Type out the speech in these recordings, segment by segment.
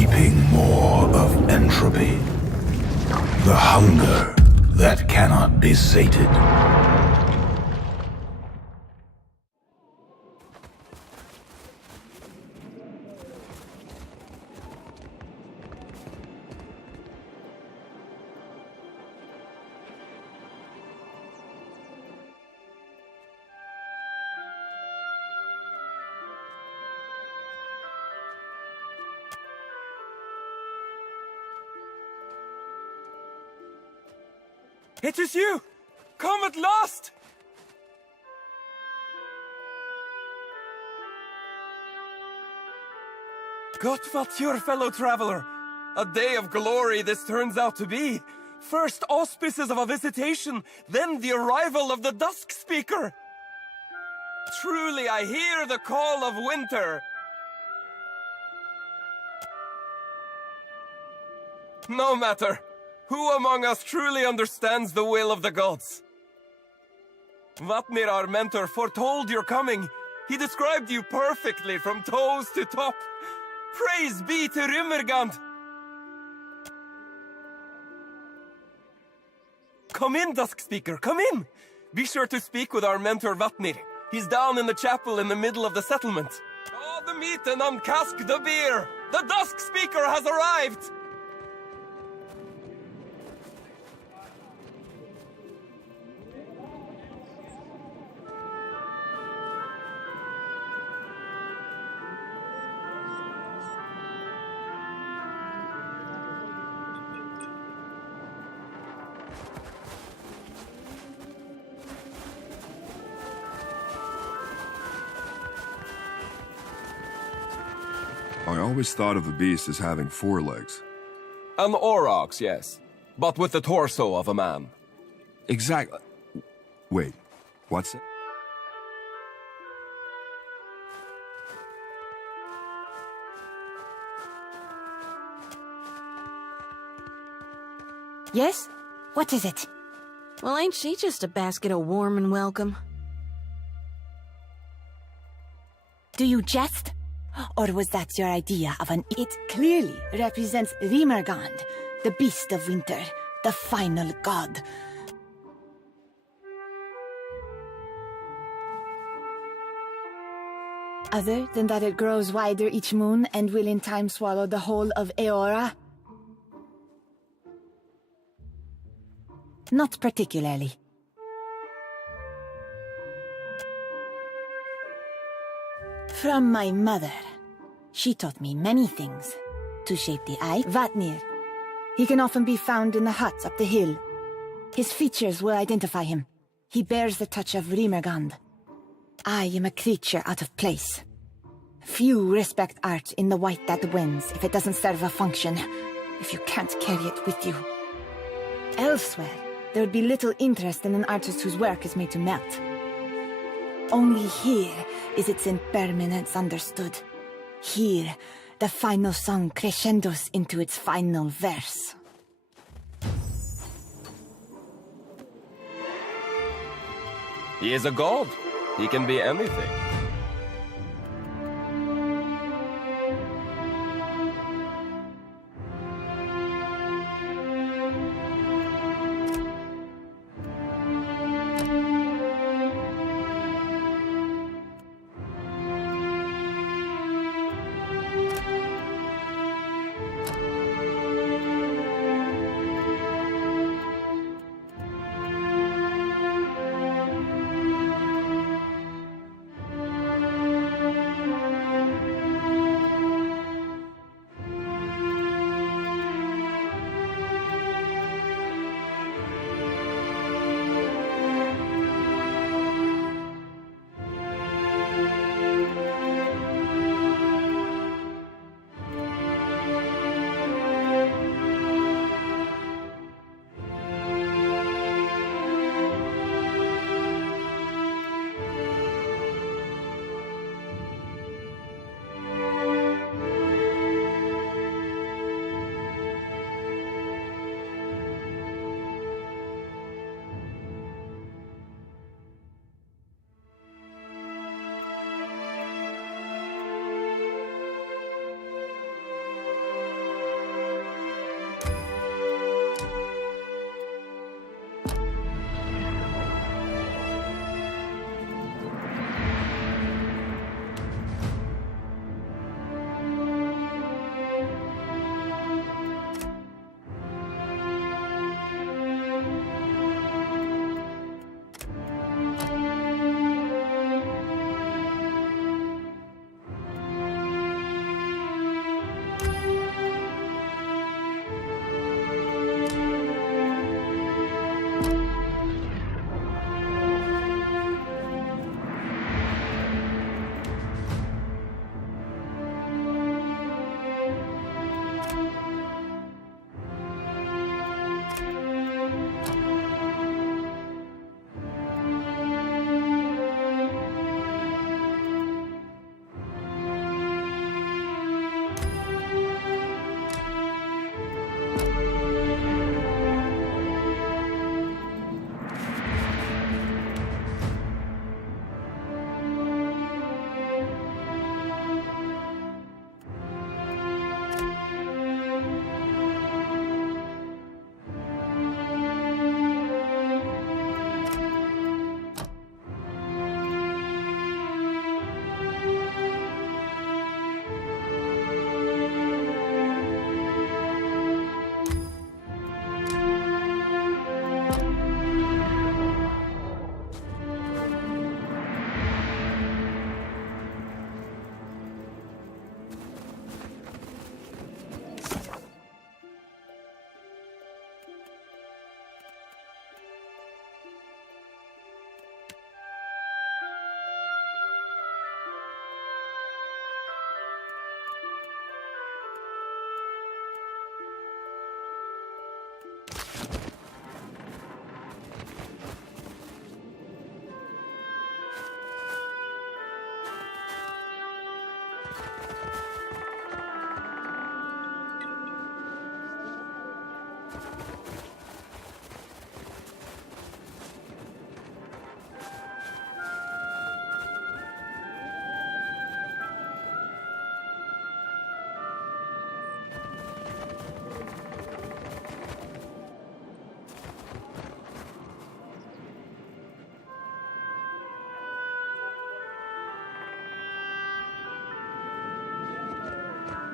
heaping more of entropy. The hunger that cannot be sated. It is you! Come at last! Gott your fellow traveler! A day of glory this turns out to be. First auspices of a visitation, then the arrival of the Dusk Speaker. Truly I hear the call of winter. No matter. Who among us truly understands the will of the gods? Vatnir, our mentor, foretold your coming. He described you perfectly from toes to top. Praise be to Rimmergand! Come in, Dusk Speaker, come in! Be sure to speak with our mentor Vatnir. He's down in the chapel in the middle of the settlement. Draw the meat and uncask the beer! The Dusk Speaker has arrived! I always thought of the beast as having 4 legs. An aurochs, yes. But with the torso of a man. Exactly. Wait, what's it? Yes? What is it? Well, ain't she just a basket of warm and welcome? Do you jest? Or was that your idea of an... It clearly represents Rimergand, the beast of winter, the final god. Other than that it grows wider each moon and will in time swallow the whole of Eora? Not particularly. From my mother. She taught me many things. To shape the eye, Vatnir. He can often be found in the huts up the hill. His features will identify him. He bears the touch of Rimergand. I am a creature out of place. Few respect art in the white that wins if it doesn't serve a function, if you can't carry it with you. Elsewhere, there would be little interest in an artist whose work is made to melt. Only here is its impermanence understood. Here, the final song crescendos into its final verse. He is a god. He can be anything.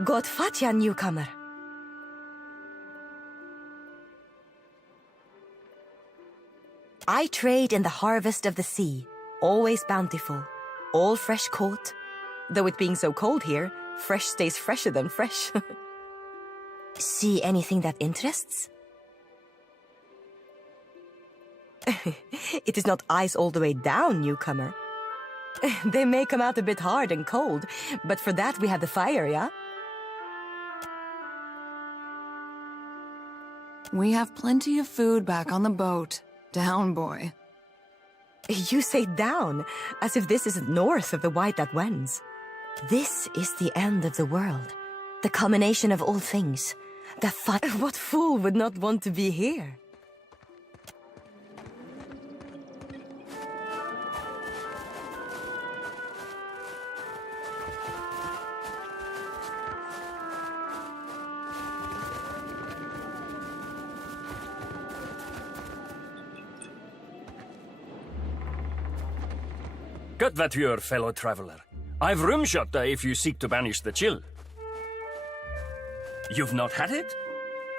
God fatja, newcomer. I trade in the harvest of the sea, always bountiful, all fresh caught. Though it being so cold here, fresh stays fresher than fresh. See anything that interests? It is not ice all the way down, newcomer. They may come out a bit hard and cold, but for that we have the fire, yeah? We have plenty of food back on the boat. Down, boy. You say down, as if this isn't north of the white that wends. This is the end of the world, the culmination of all things. The What fool would not want to be here? Good Vature, fellow traveler. I've room shot if you seek to banish the chill. You've not had it?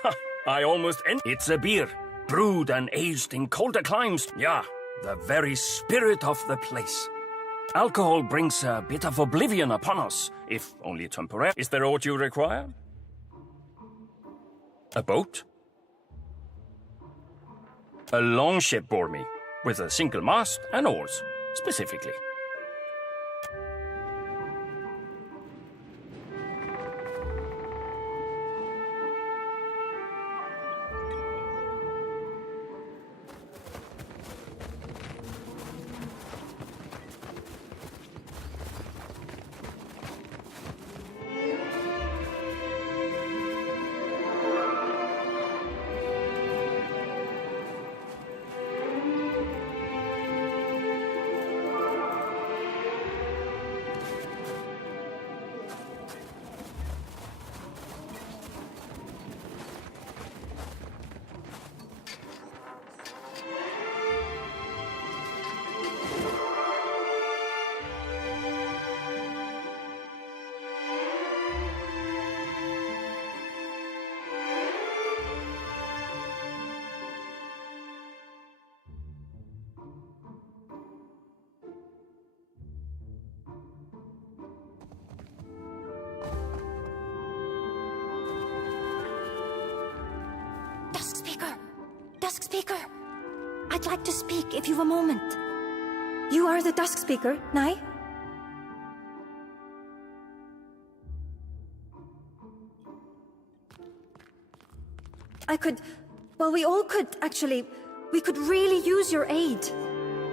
Ha, I almost It's a beer, brewed and aged in colder climes. Yeah, the very spirit of the place. Alcohol brings a bit of oblivion upon us, if only temporary. Is there aught you require? A boat? A longship bore me, with a single mast and oars, specifically. Dusk Speaker! I'd like to speak if you've a moment. You are the Dusk Speaker, Nai? We all could, actually. We could really use your aid.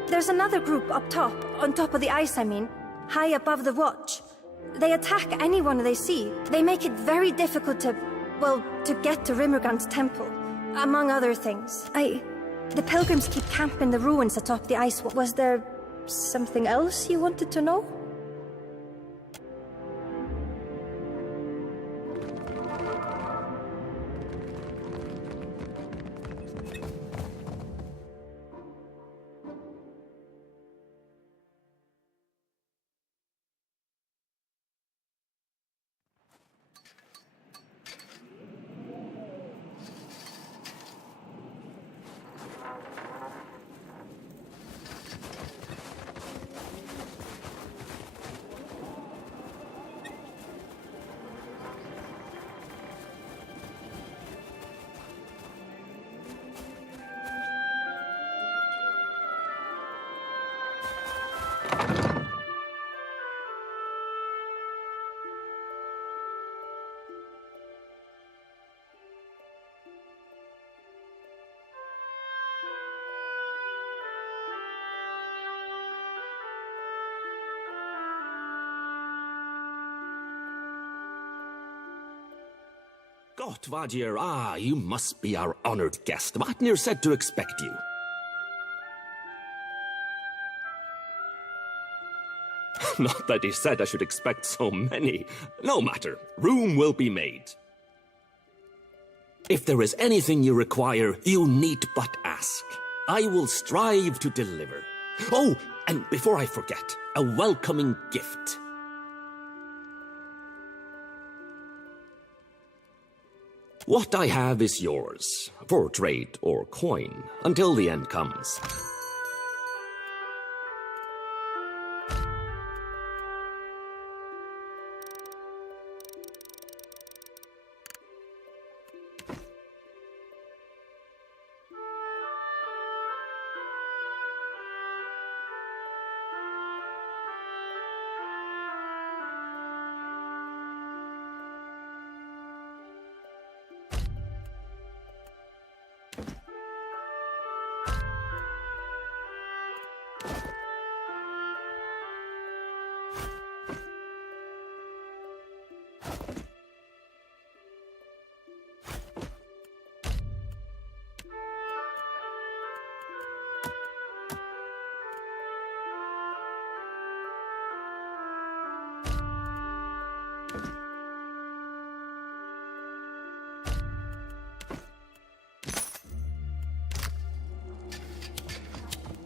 There's another group up top, on top of the ice, I mean, high above the watch. They attack anyone they see. They make it very difficult to get to Rimmergant's temple, among other things. The pilgrims keep camp in the ruins atop the ice. Was there something else you wanted to know? Gottvadir, you must be our honored guest. Vatnir said to expect you. Not that he said I should expect so many. No matter. Room will be made. If there is anything you require, you need but ask. I will strive to deliver. Oh, and before I forget, a welcoming gift. What I have is yours, for trade or coin, until the end comes.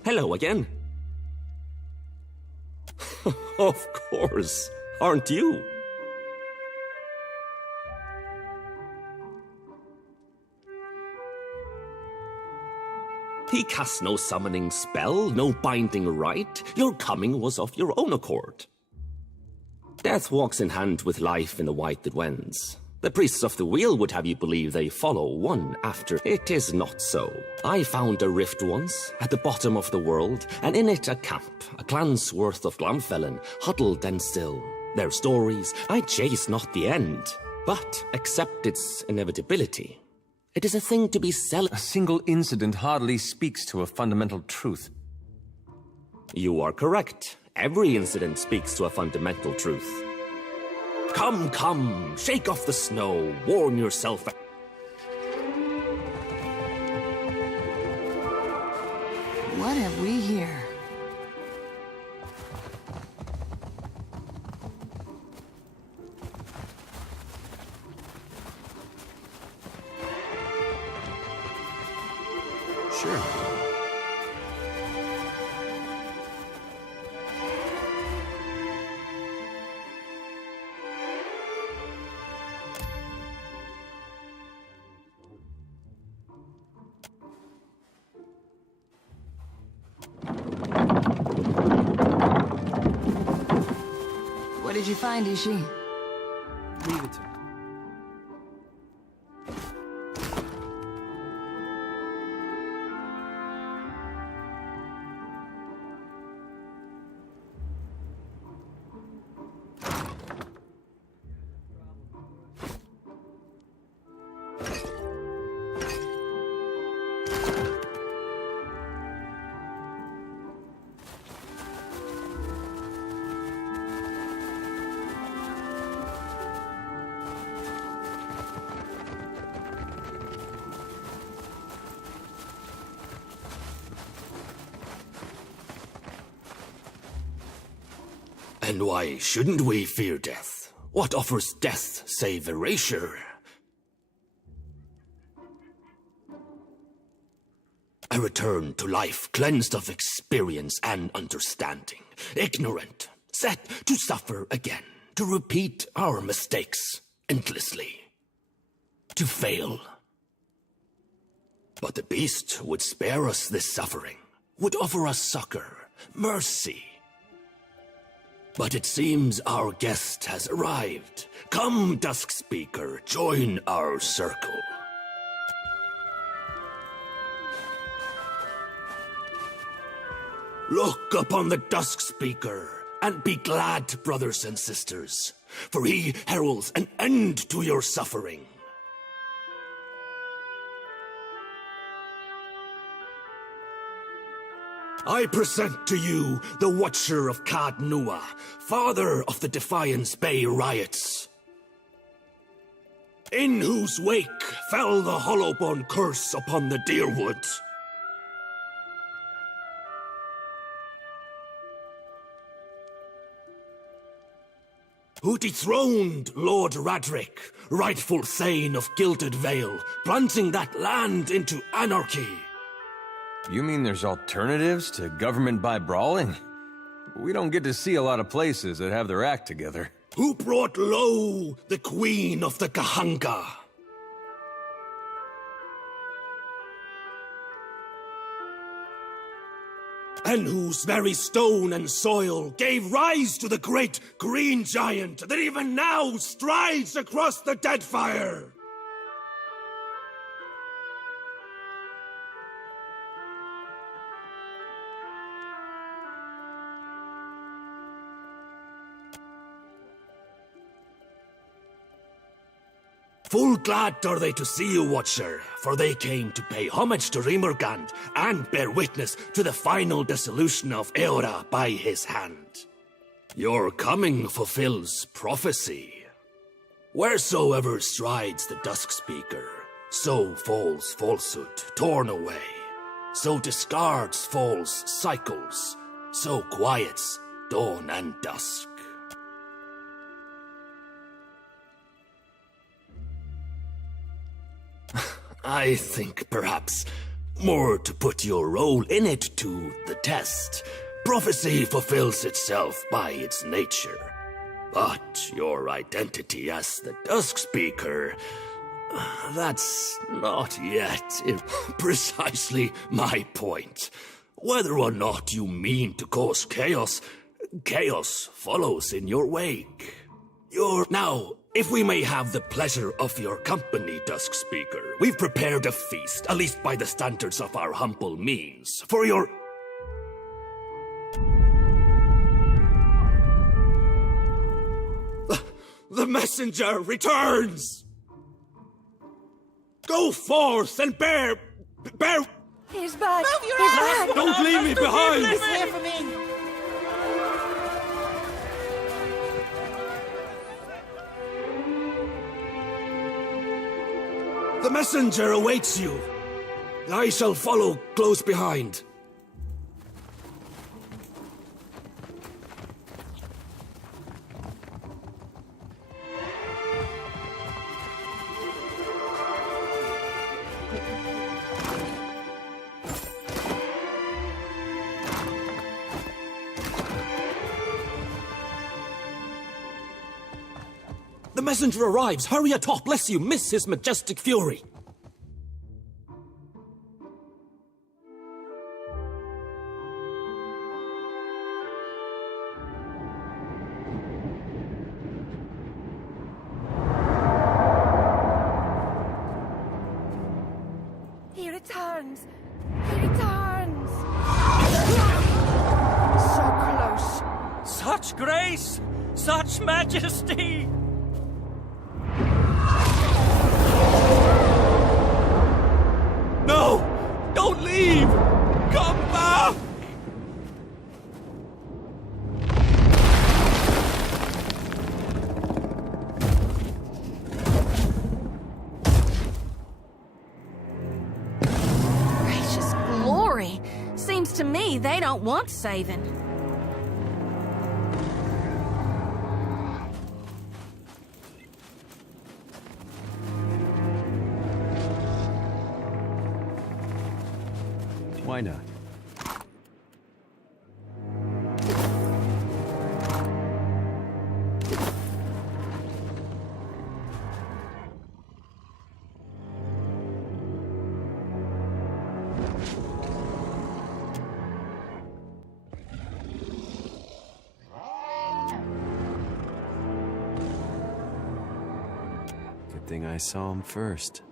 Hello again. Of course, aren't you? He cast no summoning spell, no binding rite. Your coming was of your own accord. Death walks in hand with life in the white that wends. The priests of the wheel would have you believe they follow one after. It is not so. I found a rift once, at the bottom of the world, and in it a camp, a clan's worth of Glamfellen, huddled and still. Their stories, I chase not the end, but accept its inevitability. It is a thing to be A single incident hardly speaks to a fundamental truth. You are correct. Every incident speaks to a fundamental truth. Come, come, shake off the snow, warm yourself. What have we here? Sure. What did you find, Ishi? Leave it to me. And why shouldn't we fear death? What offers death save erasure? I return to life cleansed of experience and understanding, ignorant, set to suffer again, to repeat our mistakes endlessly, to fail. But the beast would spare us this suffering, would offer us succor, mercy. But it seems our guest has arrived. Come, Dusk Speaker, join our circle. Look upon the Dusk Speaker, and be glad, brothers and sisters, for he heralds an end to your suffering. I present to you the Watcher of Kad Nua, father of the Defiance Bay riots. in whose wake fell the Hollowborn curse upon the Deerwood. Who dethroned Lord Radric, rightful Thane of Gilded Vale, plunging that land into anarchy. You mean there's alternatives to government by brawling? We don't get to see a lot of places that have their act together. Who brought low the Queen of the Kahanga. And whose very stone and soil gave rise to the great green giant that even now strides across the Deadfire. Full glad are they to see you, Watcher, for they came to pay homage to Rimmergand and bear witness to the final dissolution of Eora by his hand. Your coming fulfills prophecy. Wheresoever strides the Dusk Speaker, so falls falsehood torn away, so discards false cycles, so quiets dawn and dusk. I think perhaps more to put your role in it to the test. Prophecy fulfills itself by its nature. But your identity as the Dusk Speaker, that's not yet precisely my point. Whether or not you mean to cause chaos, chaos follows in your wake. Now, if we may have the pleasure of your company, Dusk Speaker, we've prepared a feast, at least by the standards of our humble means, for your... The messenger returns! Go forth and bear... He's back! He's back! Don't leave me behind! He's here for me! The messenger awaits you. I shall follow close behind. The messenger arrives! Hurry atop, lest you miss his majestic fury! He returns! He returns! So close! Such grace! Such majesty! No! Don't leave! Come back! Gracious glory! Seems to me they don't want saving. Why not? Good thing I saw him first.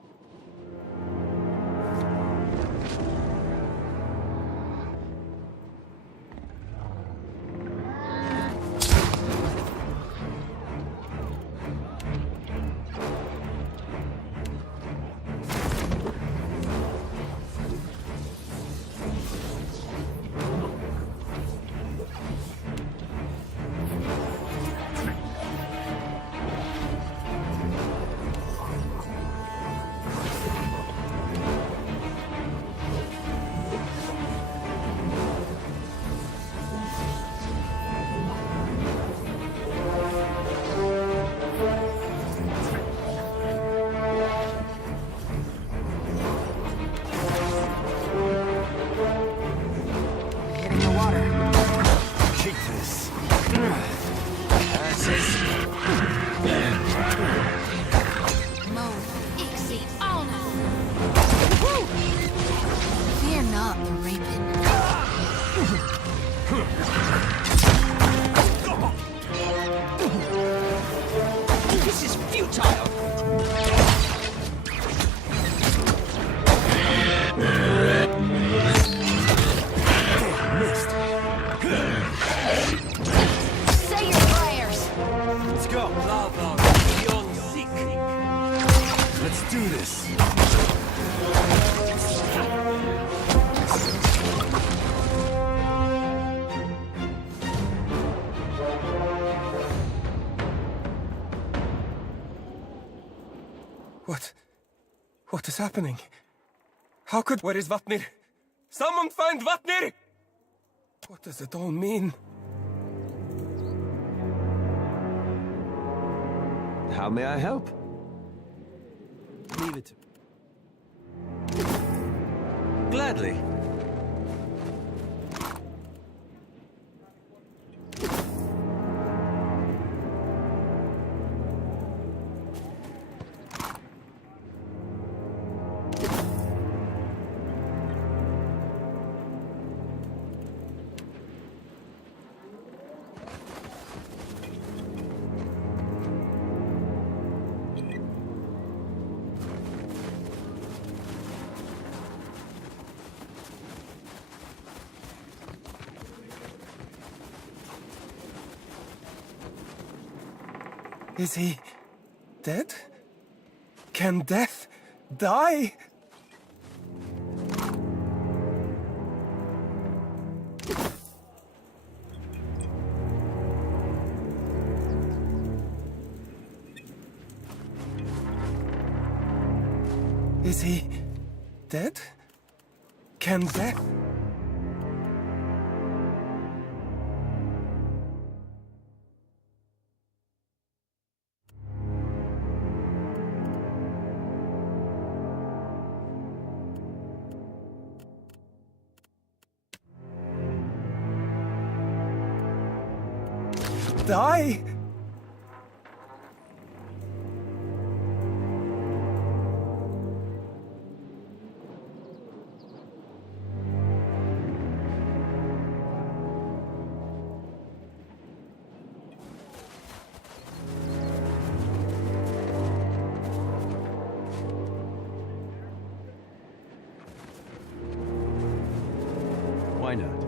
Let's do this. What is happening? How could... Where is Vatnir? Someone find Vatnir! What does it all mean? How may I help? Leave it to me. Gladly. Is he dead? Can death die? Is he dead? Can death... die? Why not?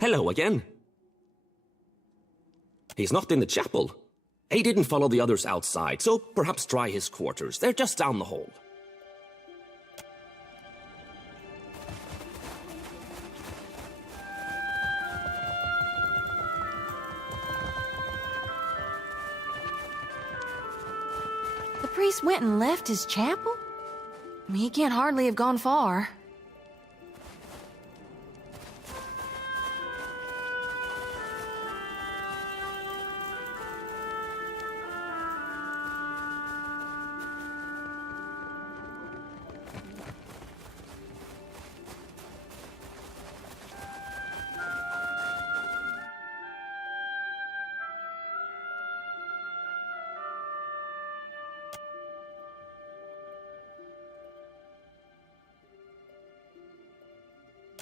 Hello again. He's not in the chapel. He didn't follow the others outside, so perhaps try his quarters. They're just down the hall. The priest went and left his chapel? He can't hardly have gone far.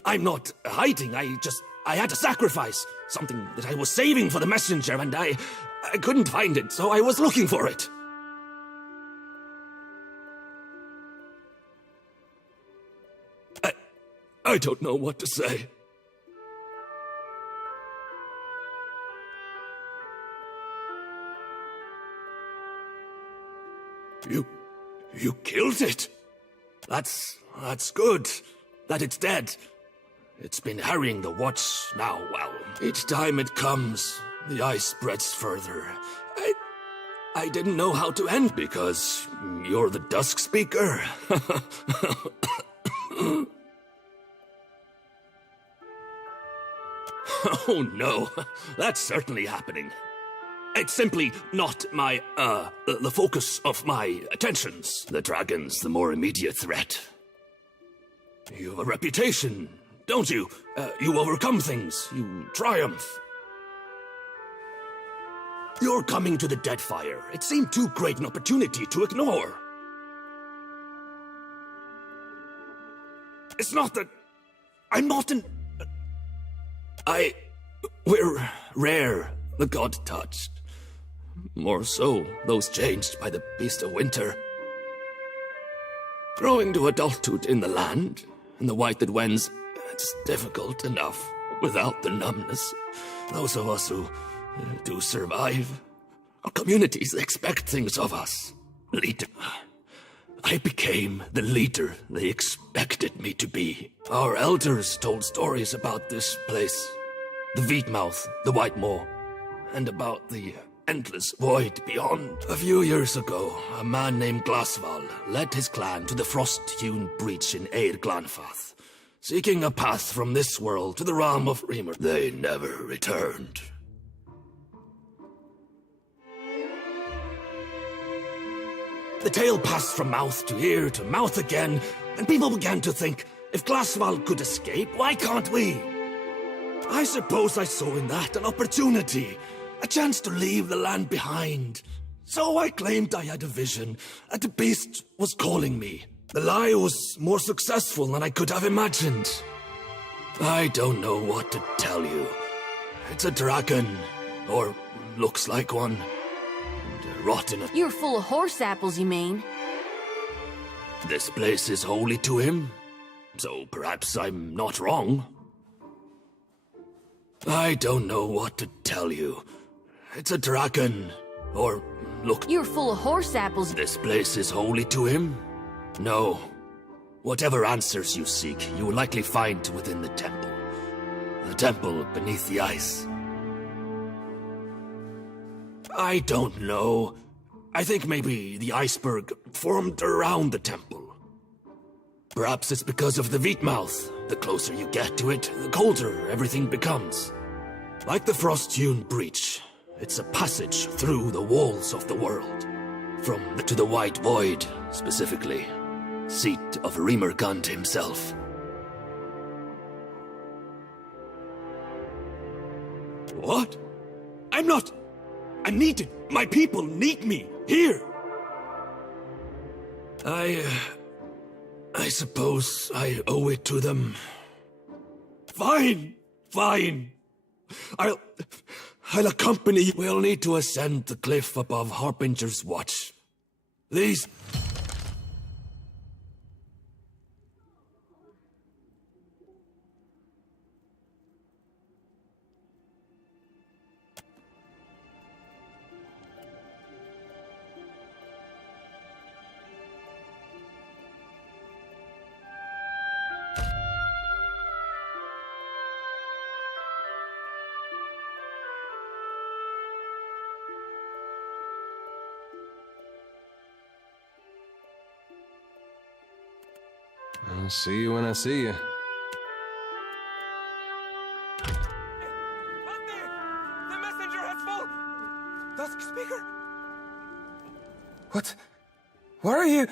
I'm not hiding, I had to sacrifice. Something that I was saving for the messenger, and I couldn't find it, so I was looking for it. I don't know what to say. You killed it? That's good. That it's dead. It's been harrying the watch now, well. Each time it comes, the ice spreads further. I didn't know how to end because you're the Dusk Speaker. Oh no, that's certainly happening. It's simply not my, the focus of my attentions. The dragon's the more immediate threat. You have a reputation, don't you? You overcome things, you triumph. You're coming to the Deadfire. It seemed too great an opportunity to ignore. It's not that... I'm not an... We're rare, the god-touched. More so, those changed by the beast of winter. Growing to adulthood in the land, in the white that wends, it's difficult enough without the numbness. Those of us who do survive, our communities expect things of us. Leader. I became the leader they expected me to be. Our elders told stories about this place. The Veetmouth, the White Maw, and about the endless void beyond. A few years ago, a man named Glasval led his clan to the frost-hewn breach in Eir Glanfath, seeking a path from this world to the realm of Reamer. They never returned. The tale passed from mouth to ear to mouth again, and people began to think, if Glasval could escape, why can't we? I suppose I saw in that an opportunity, a chance to leave the land behind. So I claimed I had a vision, and the beast was calling me. The lie was more successful than I could have imagined. I don't know what to tell you. It's a dragon, or looks like one. And rotten. You're full of horse apples, you mean? This place is holy to him, so perhaps I'm not wrong. I don't know what to tell you. It's a dragon, or look... You're full of horse apples. This place is holy to him? No. Whatever answers you seek, you will likely find within the temple. The temple beneath the ice. I don't know. I think maybe the iceberg formed around the temple. Perhaps it's because of the Veetmouth. The closer you get to it, the colder everything becomes. Like the frost-hewn breach, it's a passage through the walls of the world. To the White Void, specifically. Seat of Reamergund himself. What? I'm needed. My people need me. Here. I suppose I owe it to them. Fine. I'll accompany you. We'll need to ascend the cliff above Harbinger's Watch. These... I'll see you when I see you. The messenger has fallen! Dusk Speaker? What? Where are you?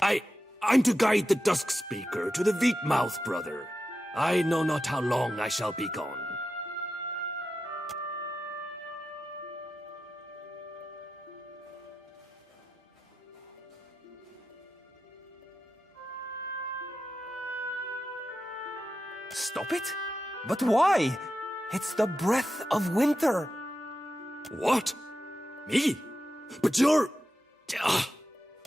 I'm to guide the Dusk Speaker to the Veetmouth, brother. I know not how long I shall be gone. Stop it? But why? It's the breath of winter. What? Me? But you're...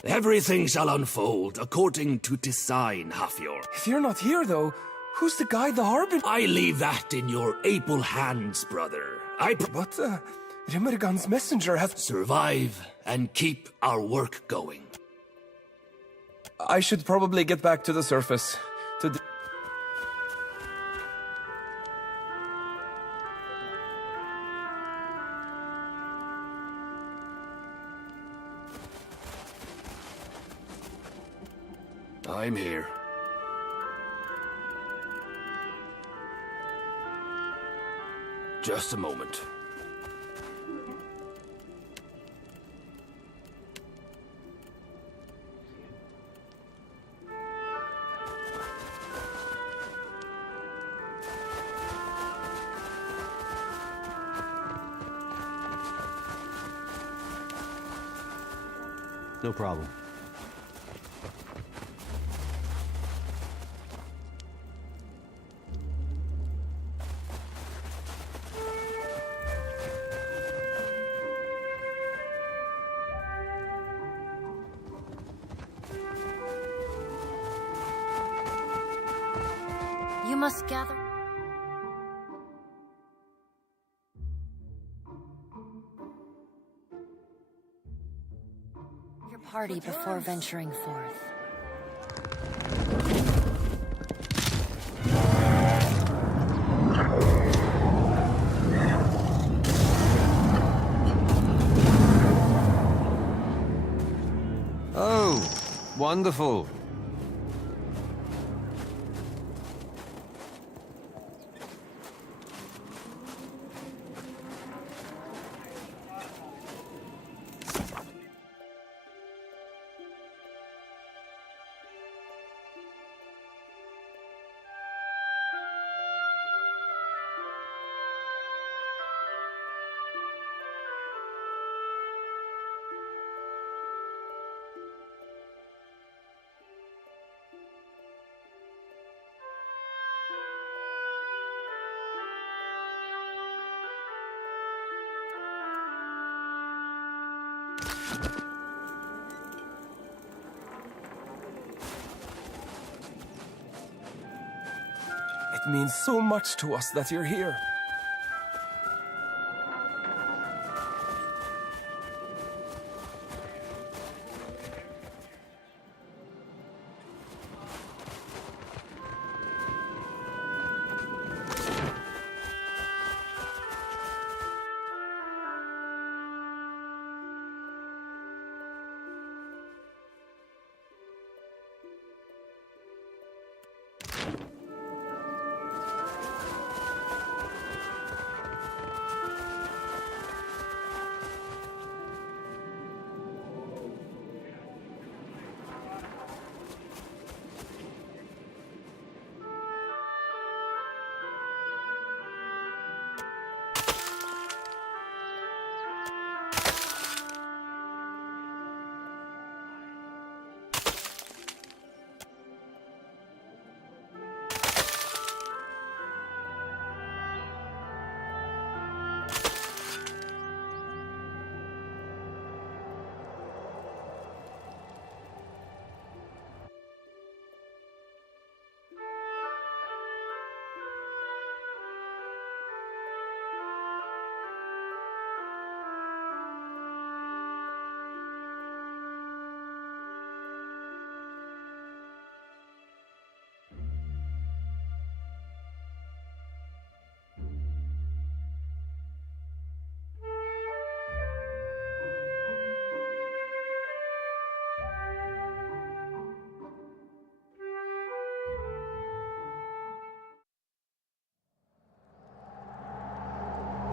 Everything shall unfold according to design, Hafjord. If you're not here, though, who's to guide the Harbinger? I leave that in your able hands, brother. But, Rimmergun's messenger has... Survive and keep our work going. I should probably get back to the surface. I'm here. Just a moment. No problem. You must gather. Your party before venturing forth. Oh, wonderful. It means so much to us that you're here.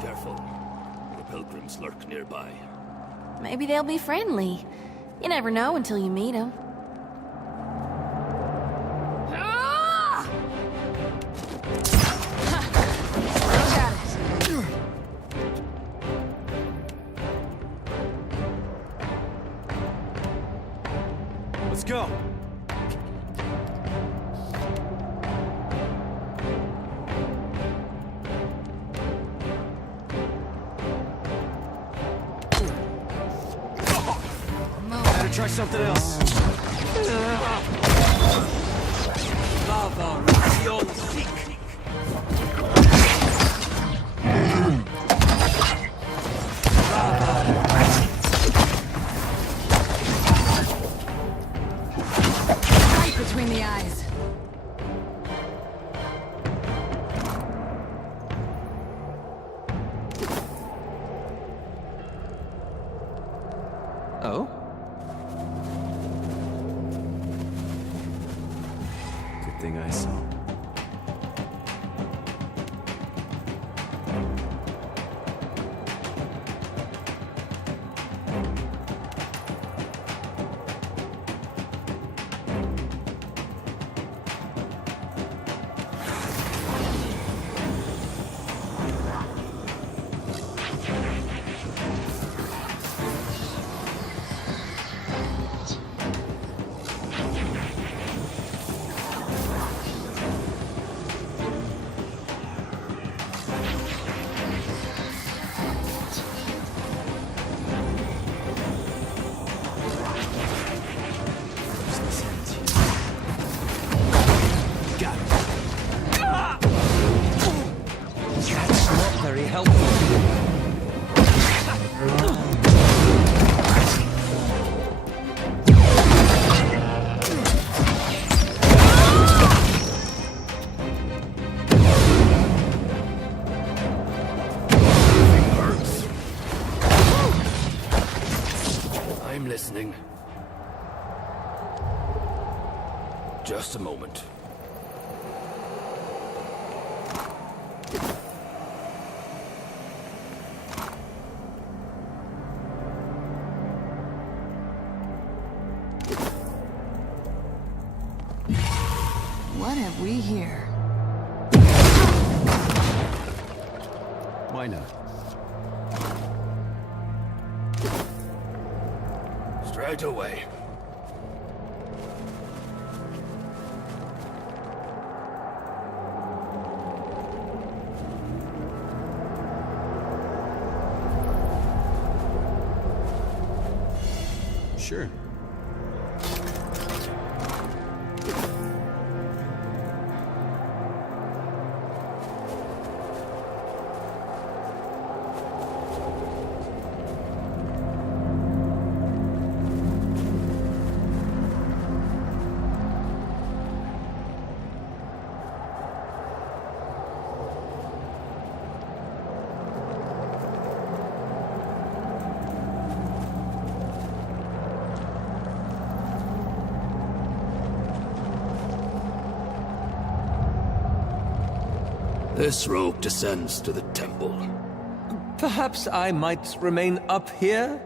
Careful. The pilgrims lurk nearby. Maybe they'll be friendly. You never know until you meet them. Let's go. Better try something else. Lava ravioli. Right between the eyes. Oh? nice. Listening. Just a moment. What have we here? Why not? Straight away. Sure. This rope descends to the temple. Perhaps I might remain up here?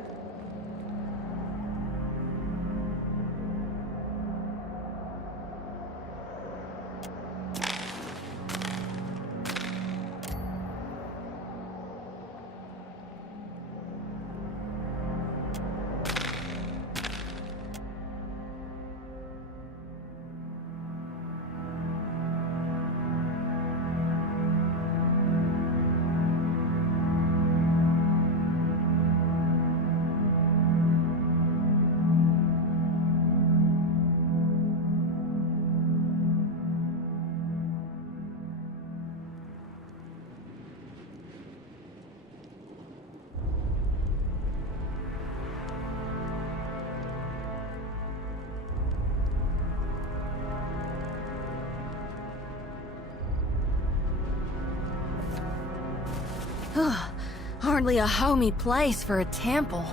Hardly a homey place for a temple.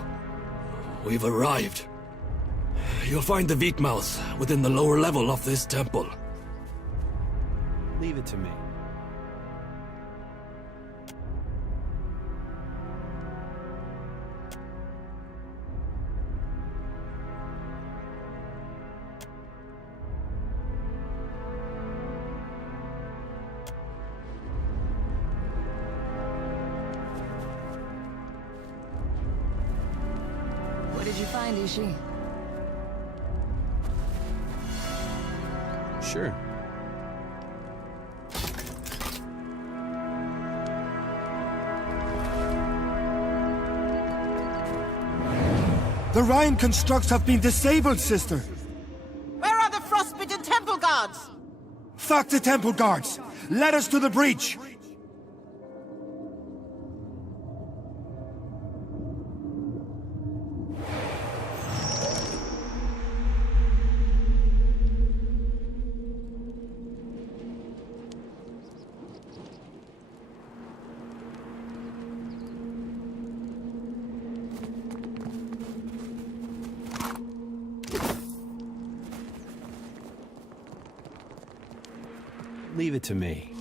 We've arrived. You'll find the Wheatmouth within the lower level of this temple. Leave it to me. What did you find, Ishi? Sure. The Rhine constructs have been disabled, sister. Where are the frostbitten temple guards? Fuck the temple guards! Let us to the breach! Leave it to me.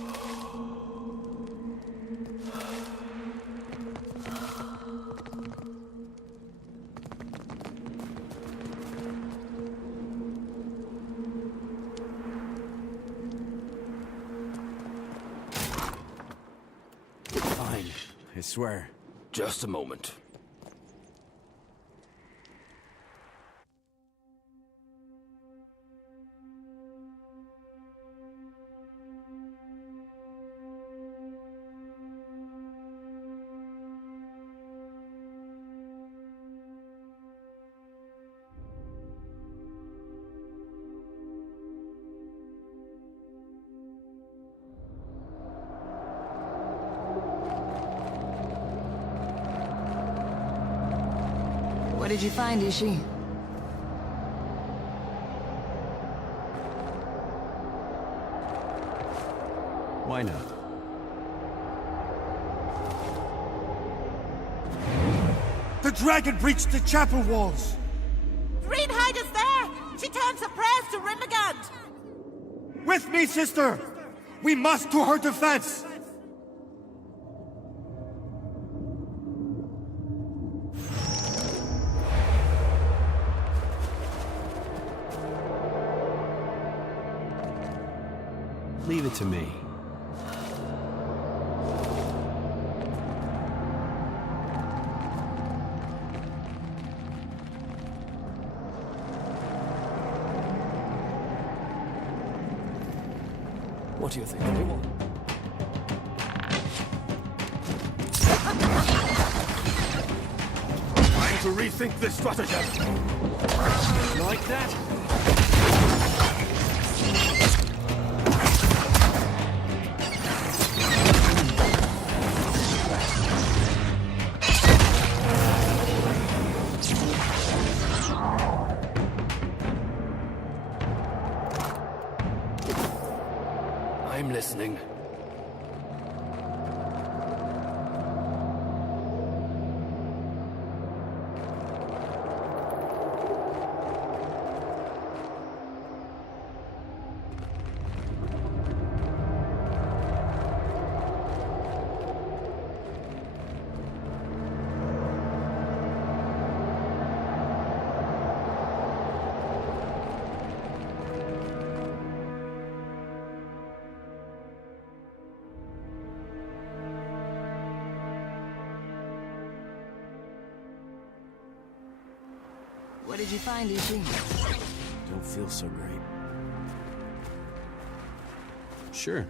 Fine, I swear. Just a moment. What did you find, Ishi? Why not? The dragon breached the chapel walls! Greenhide is there! She turns her prayers to Rimagant! With me, sister! We must to her defense! Leave it to me. What do you think? Anyone? Trying to rethink this stratagem. Like that? I'm listening. What did you find, Ishi? Don't feel so great. Sure.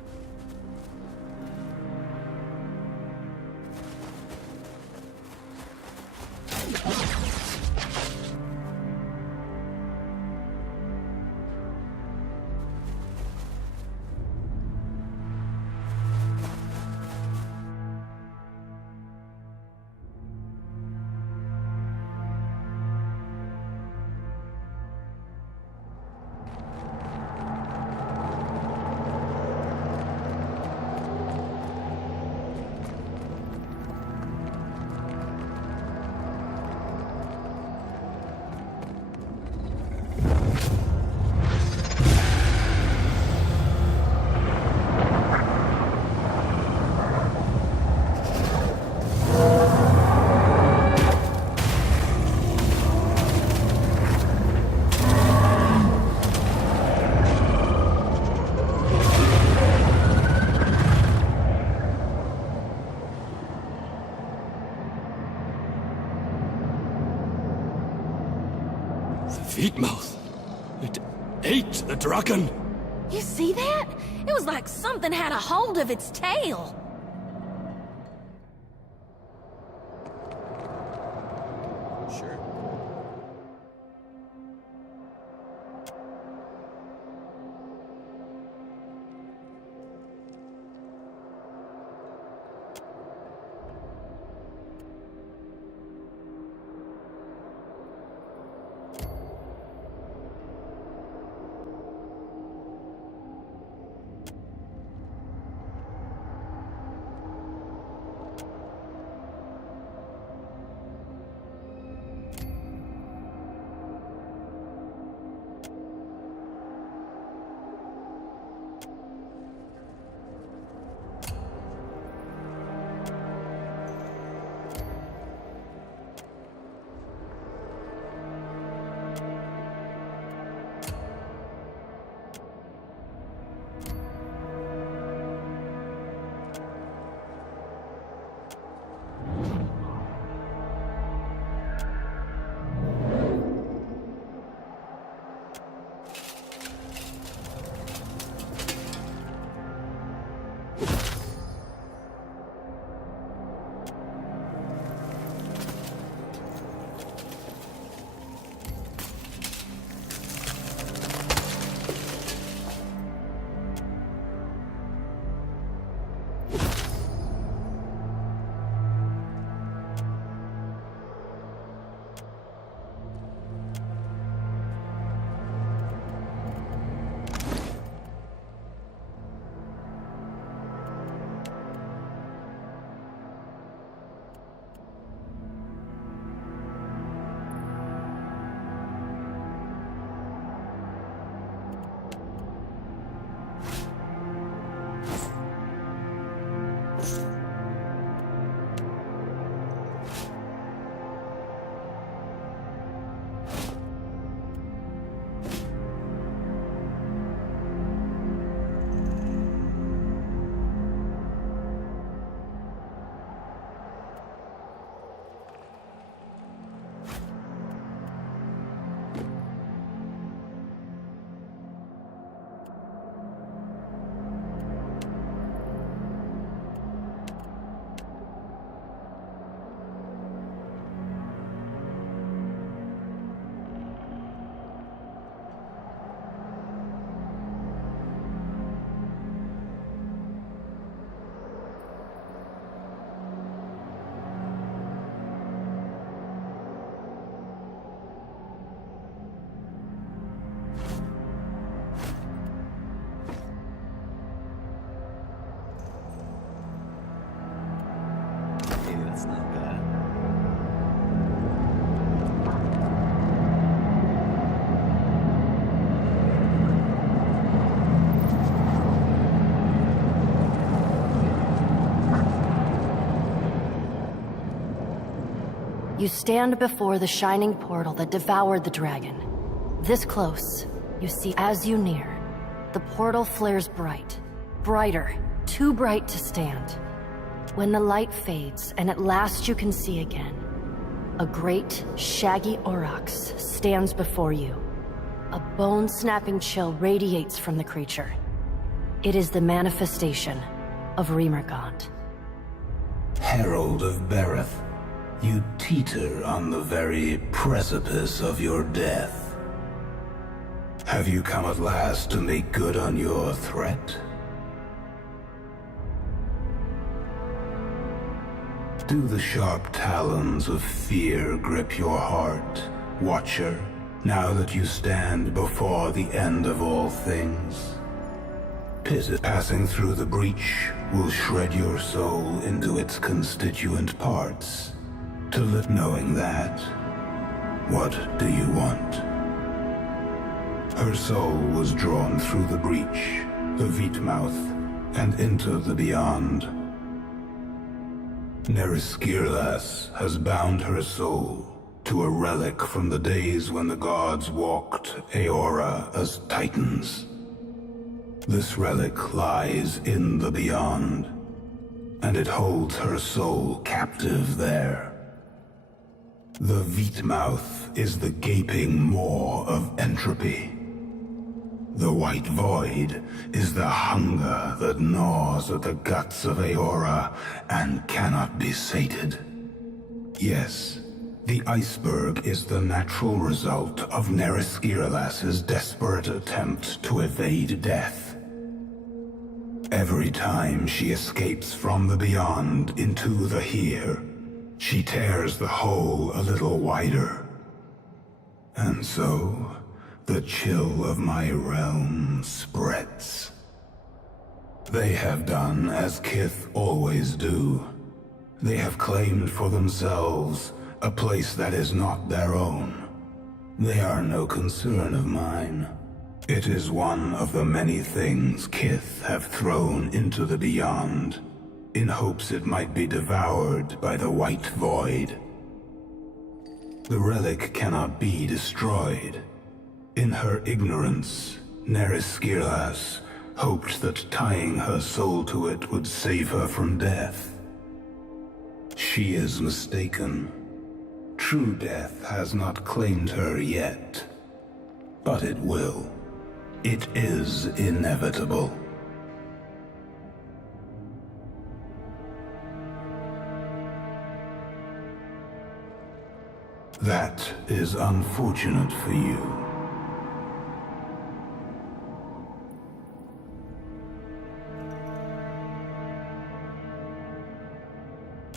Feetmouth. It ate the dragon. You see that? It was like something had a hold of its tail. Sure. That's not bad. You stand before the shining portal that devoured the dragon. This close, you see as you near, the portal flares bright. Brighter, too bright to stand. When the light fades and at last you can see again, a great, shaggy aurochs stands before you. A bone-snapping chill radiates from the creature. It is the manifestation of Remergant. Herald of Bereth, you teeter on the very precipice of your death. Have you come at last to make good on your threat? Do the sharp talons of fear grip your heart, Watcher, now that you stand before the end of all things? Pit passing through the breach will shred your soul into its constituent parts. To live knowing that, what do you want? Her soul was drawn through the breach, the Veetmouth, and into the beyond. Neriskirlas has bound her soul to a relic from the days when the gods walked Aora as titans. This relic lies in the beyond, and it holds her soul captive there. The Veetmouth is the gaping maw of entropy. The White Void is the hunger that gnaws at the guts of Aora and cannot be sated. Yes, the iceberg is the natural result of Neriskirlas's desperate attempt to evade death. Every time she escapes from the beyond into the here, she tears the hole a little wider. And so, the chill of my realm spreads. They have done as Kith always do. They have claimed for themselves a place that is not their own. They are no concern of mine. It is one of the many things Kith have thrown into the beyond, in hopes it might be devoured by the White Void. The relic cannot be destroyed. In her ignorance, Neriskirlas hoped that tying her soul to it would save her from death. She is mistaken. True death has not claimed her yet, but it will. It is inevitable. That is unfortunate for you.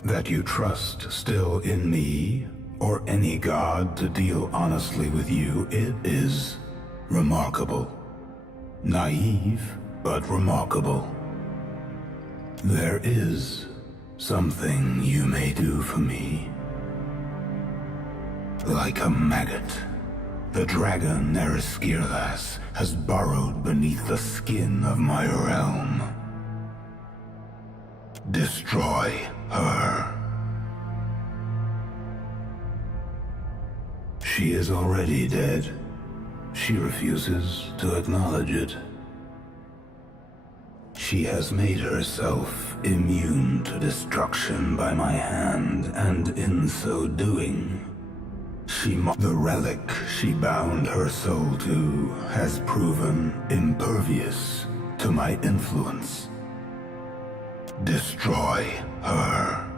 That you trust still in me, or any god to deal honestly with you, it is remarkable. Naive, but remarkable. There is something you may do for me. Like a maggot, the dragon Neriskirlas has burrowed beneath the skin of my realm. Destroy her. She is already dead. She refuses to acknowledge it. She has made herself immune to destruction by my hand, and in so doing, the relic she bound her soul to has proven impervious to my influence. Destroy her.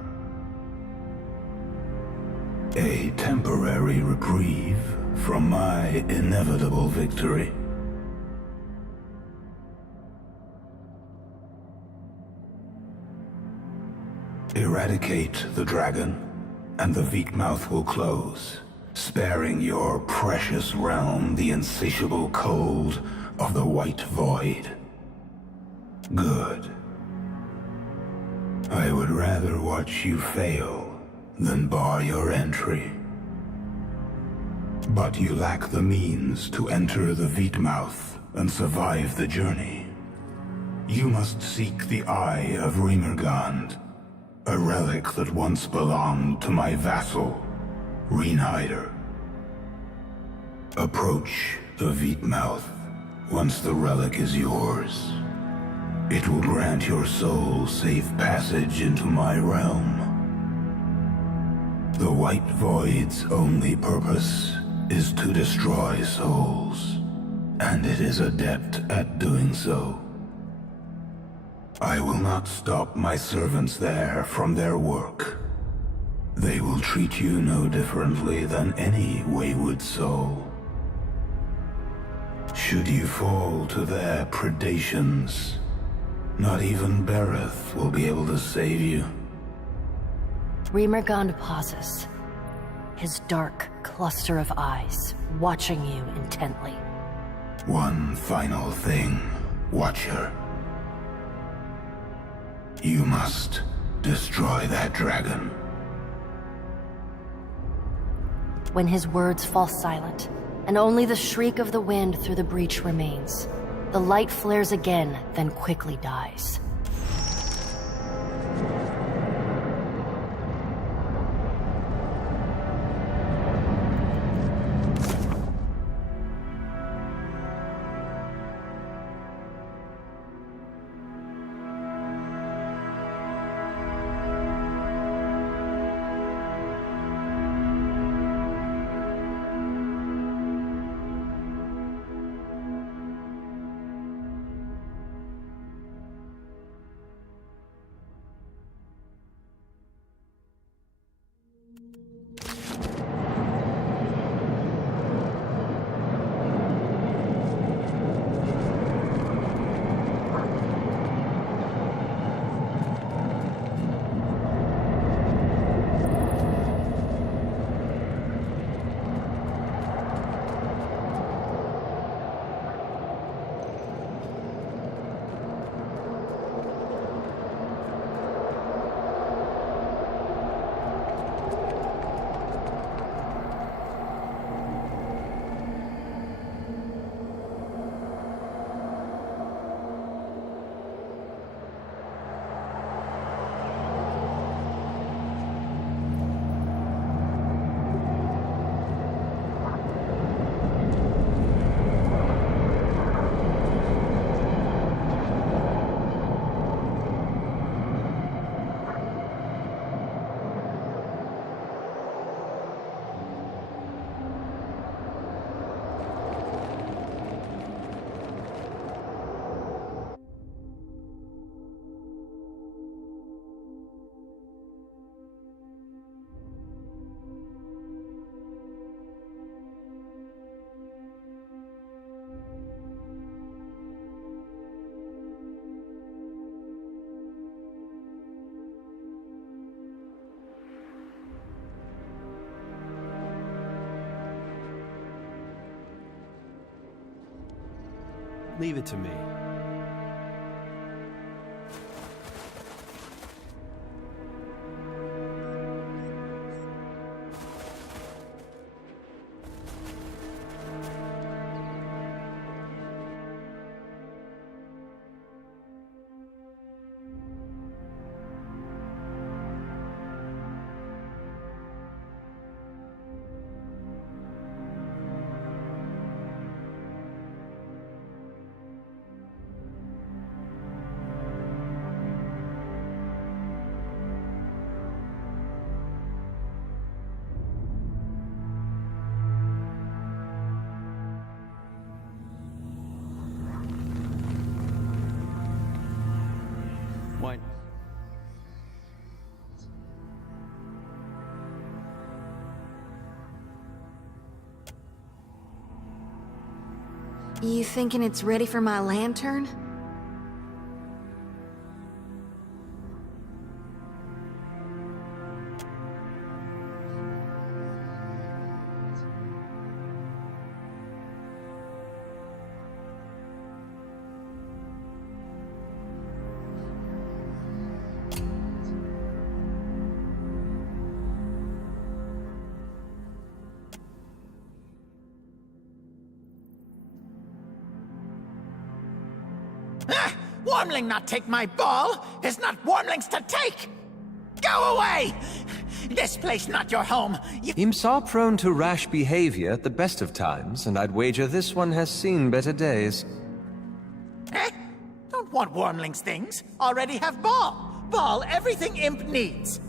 A temporary reprieve from my inevitable victory. Eradicate the dragon, and the Veetmouth will close, sparing your precious realm the insatiable cold of the White Void. Good. I would rather watch you fail then bar your entry. But you lack the means to enter the Veetmouth and survive the journey. You must seek the Eye of Remergand, a relic that once belonged to my vassal, Reinhider. Approach the Veetmouth once the relic is yours. It will grant your soul safe passage into my realm. The White Void's only purpose is to destroy souls, and it is adept at doing so. I will not stop my servants there from their work. They will treat you no differently than any wayward soul. Should you fall to their predations, not even Bereth will be able to save you. Remergand pauses, his dark cluster of eyes watching you intently. One final thing, Watcher. You must destroy that dragon. When his words fall silent, and only the shriek of the wind through the breach remains, the light flares again, then quickly dies. Leave it to me. Why? You thinking it's ready for my lantern? Ah, Wormling not take my ball is not Wormling's to take! Go away! This place not your home. Him saw prone to rash behavior at the best of times, and I'd wager this one has seen better days. Eh? Don't want Wormling's things. Already have ball. Ball everything imp needs.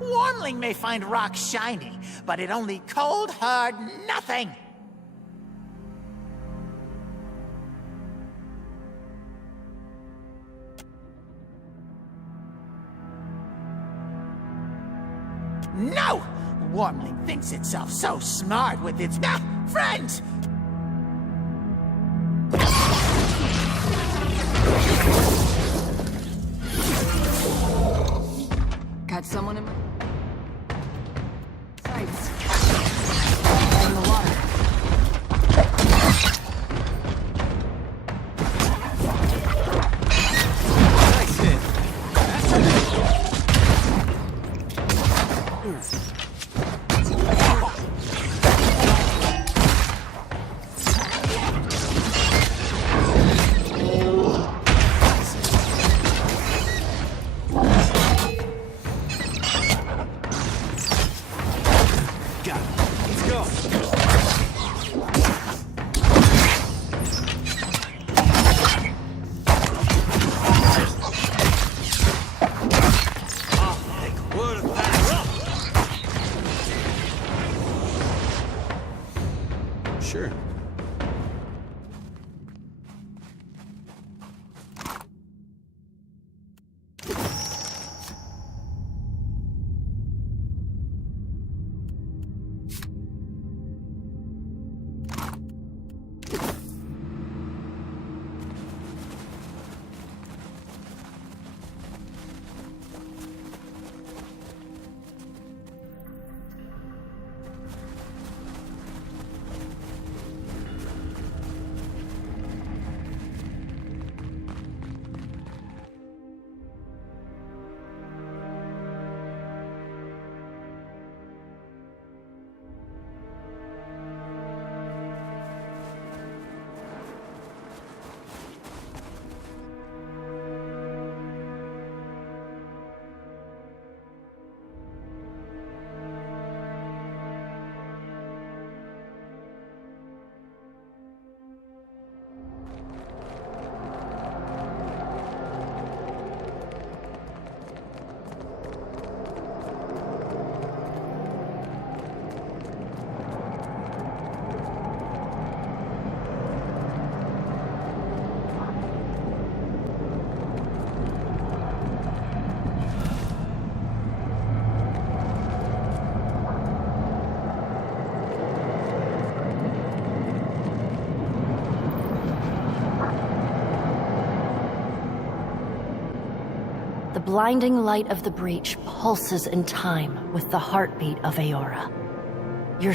Wormling may find rock shiny, but it only cold, hard nothing. No! Wormling thinks itself so smart with its friends! Got someone in my sights. In the water. Nice hit. Sure. The blinding light of the breach pulses in time with the heartbeat of Aora. Your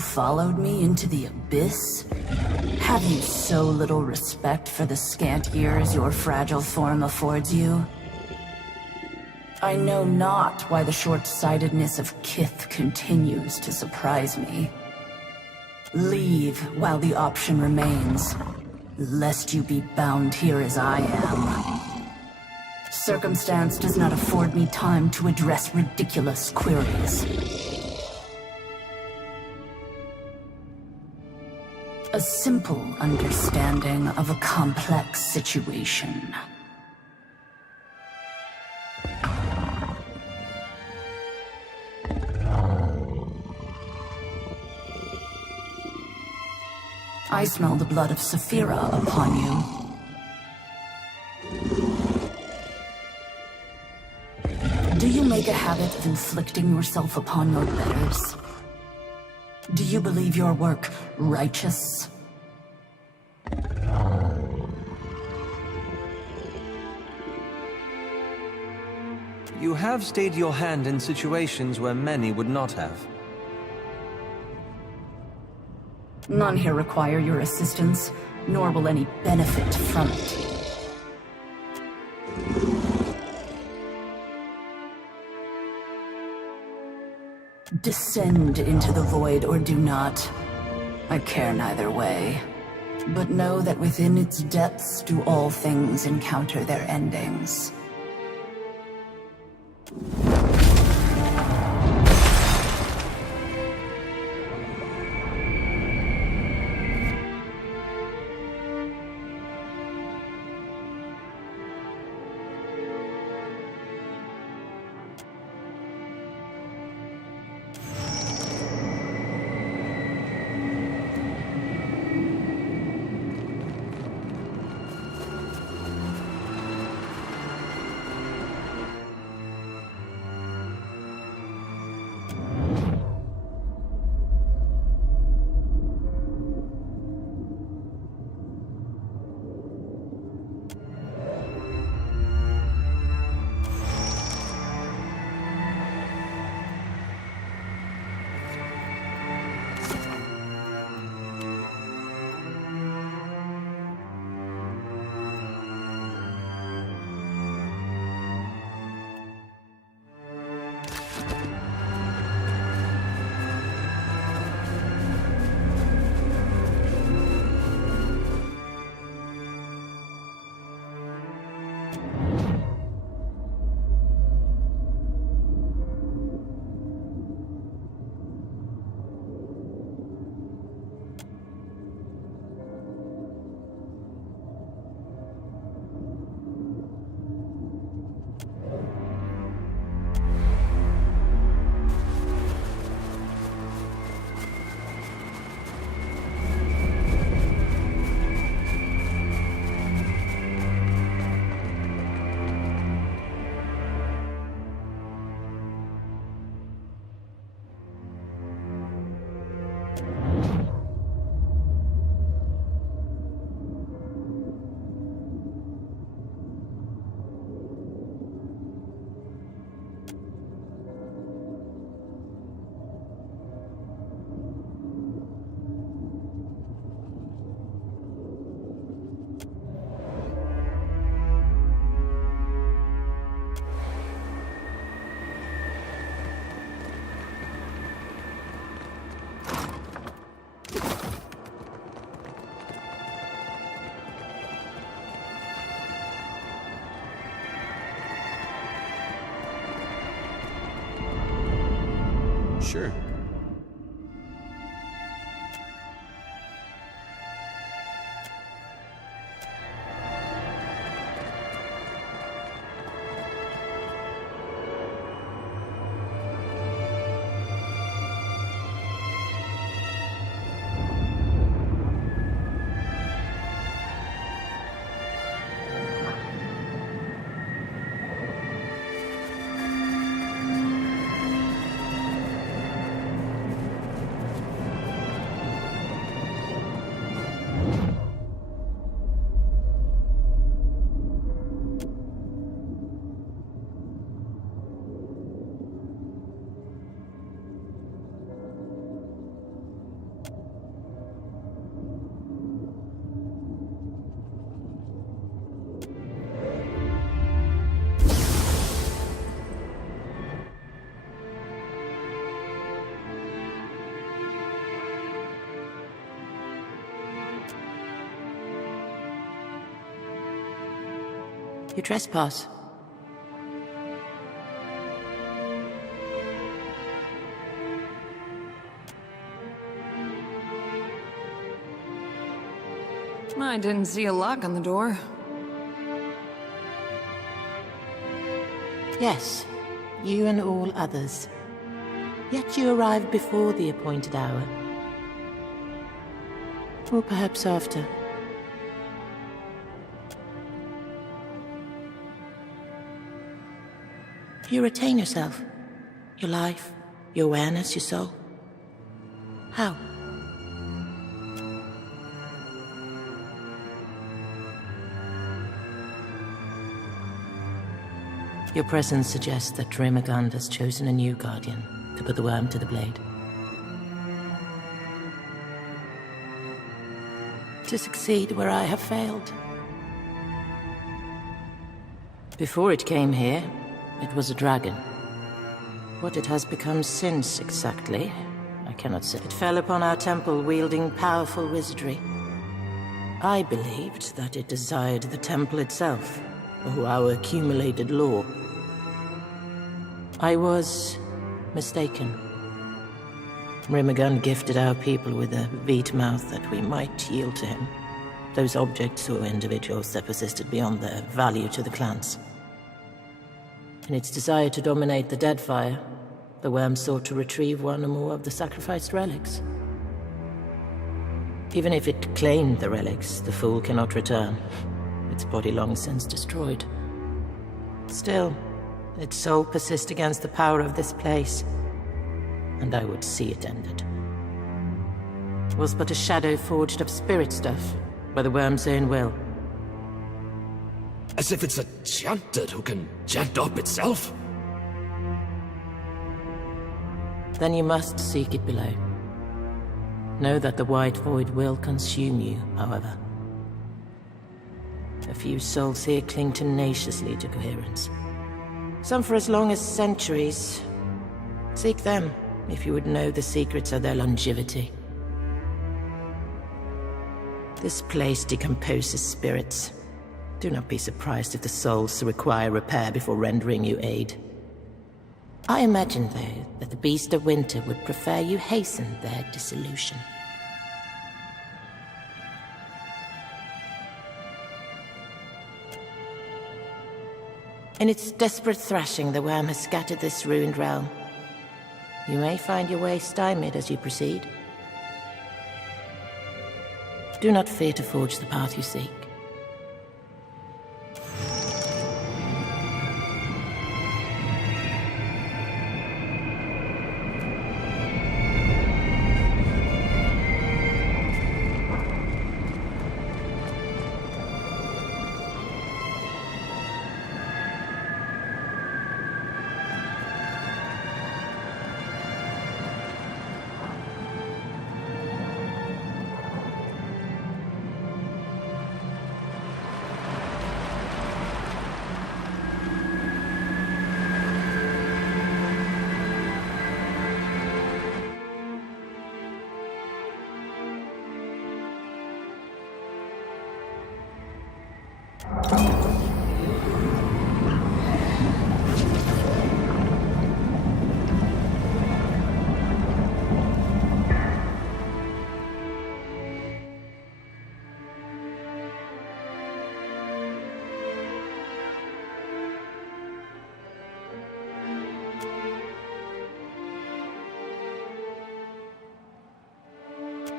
followed me into the abyss? Have you so little respect for the scant years your fragile form affords you? I know not why the short-sightedness of Kith continues to surprise me. Leave while the option remains, lest you be bound here as I am. Circumstance does not afford me time to address ridiculous queries. A simple understanding of a complex situation. I smell the blood of Saphira upon you. Do you make a habit of inflicting yourself upon your betters? Do you believe your work righteous? You have stayed your hand in situations where many would not have. None here require your assistance, nor will any benefit from it. Descend into the void or do not. I care neither way. But know that within its depths do all things encounter their endings. Sure. You trespass. I didn't see a lock on the door. Yes, you and all others. Yet you arrived before the appointed hour. Or perhaps after. You retain yourself. Your life, your awareness, your soul. How? Your presence suggests that Rimagund has chosen a new guardian to put the worm to the blade. To succeed where I have failed. Before it came here, it was a dragon. What it has become since, exactly, I cannot say. It fell upon our temple wielding powerful wizardry. I believed that it desired the temple itself, or our accumulated lore. I was mistaken. Rimagund gifted our people with a veet mouth that we might yield to him. Those objects or individuals that persisted beyond their value to the clans. In its desire to dominate the Deadfire, the worm sought to retrieve one or more of the sacrificed relics. Even if it claimed the relics, the fool cannot return. Its body long since destroyed. Still, its soul persists against the power of this place, and I would see it ended. It was but a shadow forged of spirit stuff, by the worm's own will. As if it's a chanted who can chant up itself? Then you must seek it below. Know that the white void will consume you, however. A few souls here cling tenaciously to coherence. Some for as long as centuries. Seek them, if you would know the secrets of their longevity. This place decomposes spirits. Do not be surprised if the souls require repair before rendering you aid. I imagine, though, that the Beast of Winter would prefer you hasten their dissolution. In its desperate thrashing, the worm has scattered this ruined realm. You may find your way stymied as you proceed. Do not fear to forge the path you seek.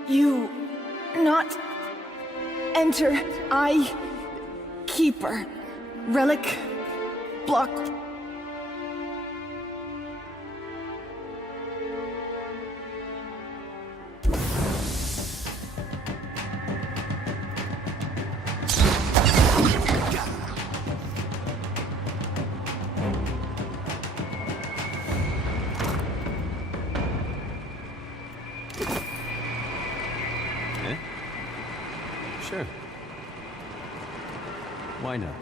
You not enter. I keeper. Relic block. Sure. Why not?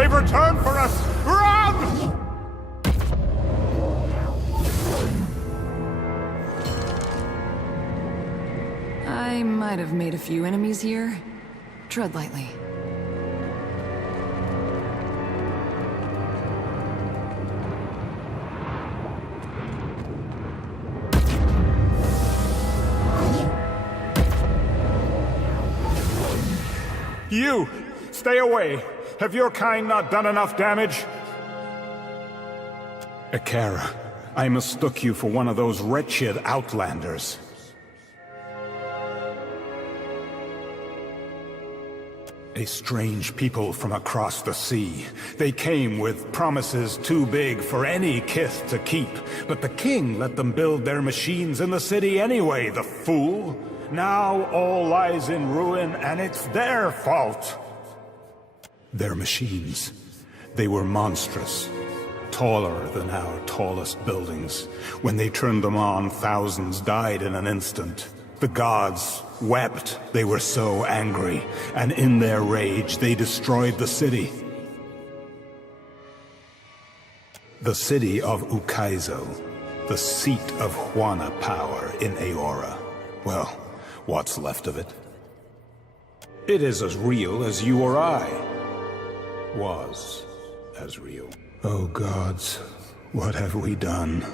They've returned for us! Run! I might have made a few enemies here. Tread lightly. You! Stay away! Have your kind not done enough damage? Akara, I mistook you for one of those wretched outlanders. A strange people from across the sea. They came with promises too big for any kith to keep, but the king let them build their machines in the city anyway, the fool! Now all lies in ruin, and it's their fault! Their machines. They were monstrous. Taller than our tallest buildings. When they turned them on, thousands died in an instant. The gods wept. They were so angry, and in their rage they destroyed the city. The city of Ukaizo, the seat of Huana power in Aora. Well, what's left of it? It is as real as you or I. Was as real. Oh gods, what have we done?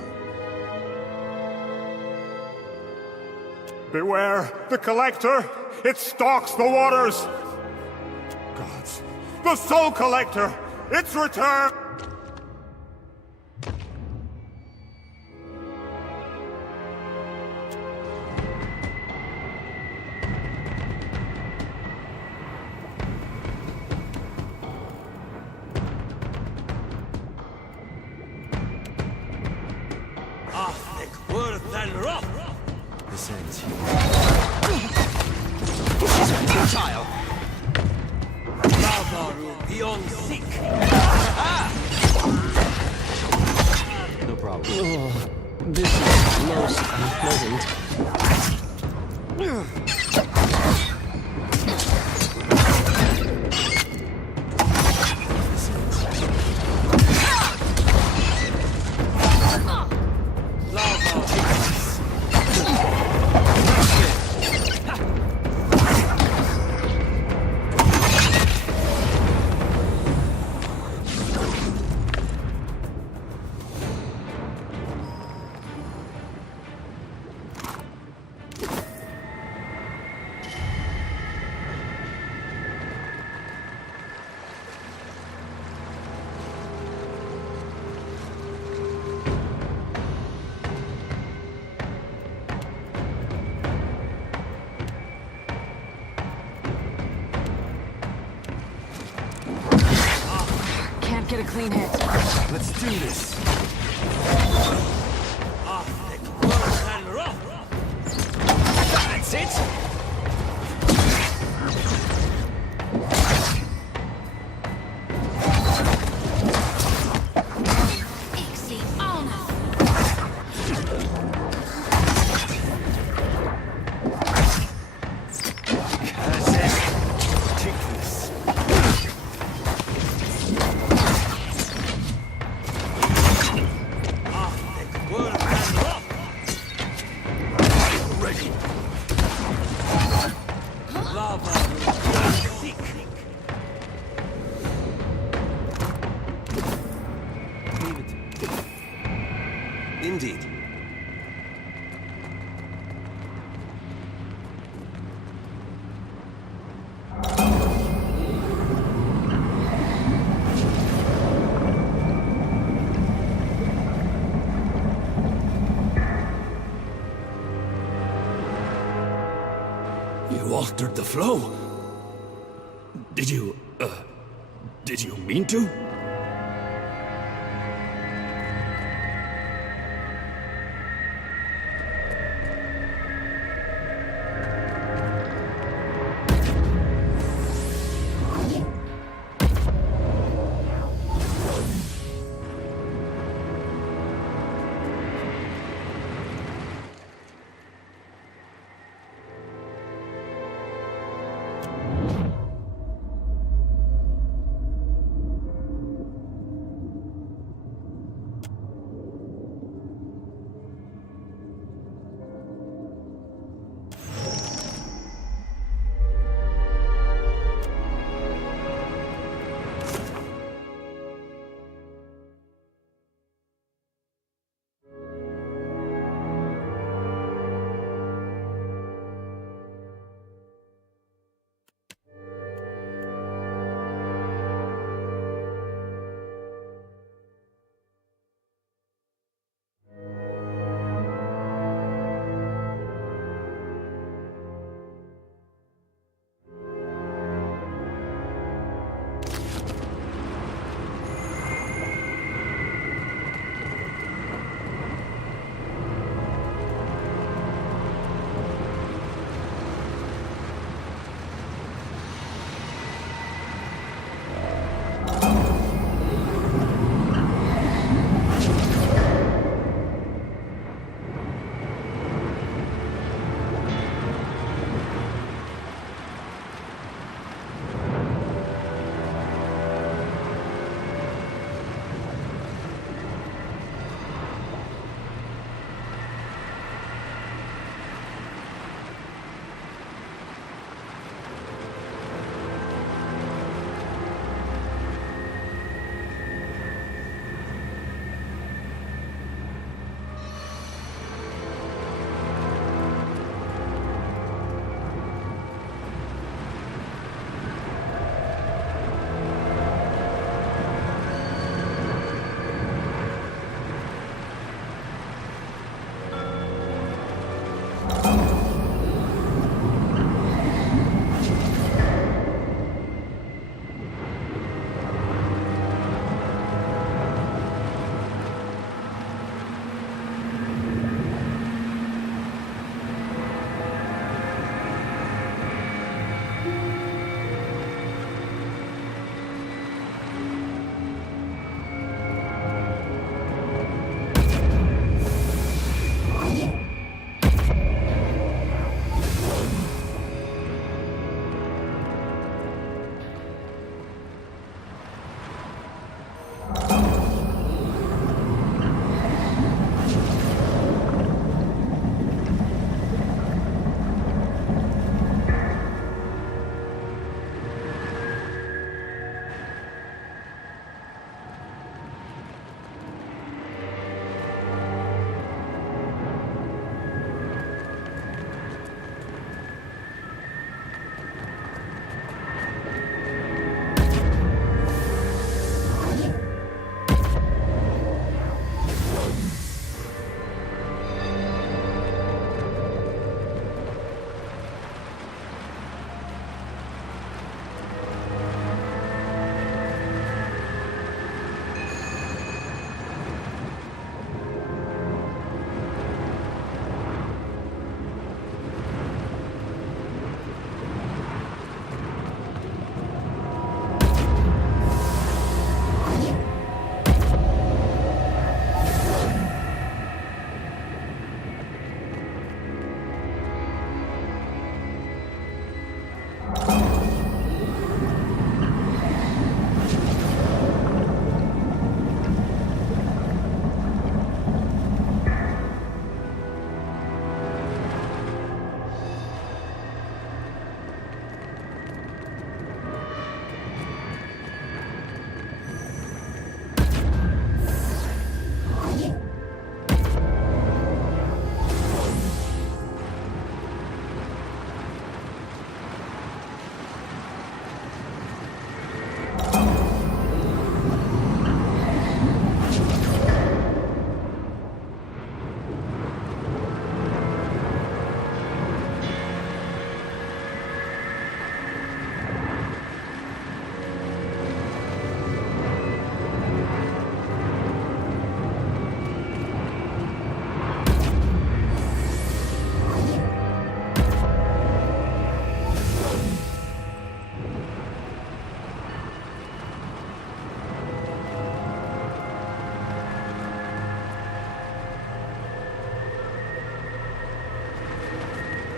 Beware, the Collector! It stalks the waters! Gods, the Soul Collector! It's returned! This ends here. This is my child. Lavaru beyond sick. No problem. Oh, this is most unpleasant. Get a clean hit. Let's do this. That's it. Indeed. You altered the flow. Did you mean to?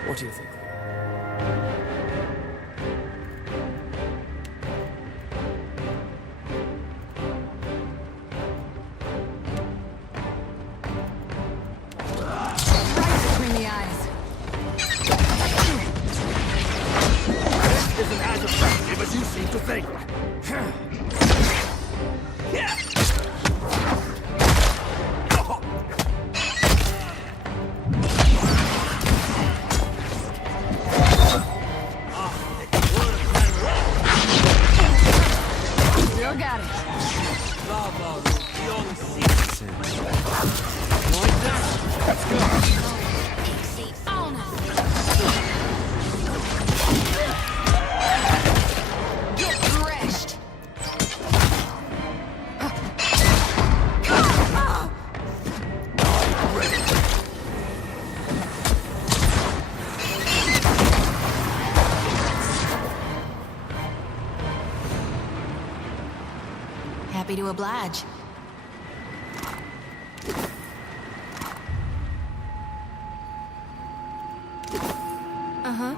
What do you think? Between the eyes. This isn't as effective as you seem to think. Still got it. Let's go. Happy to oblige. Uh-huh.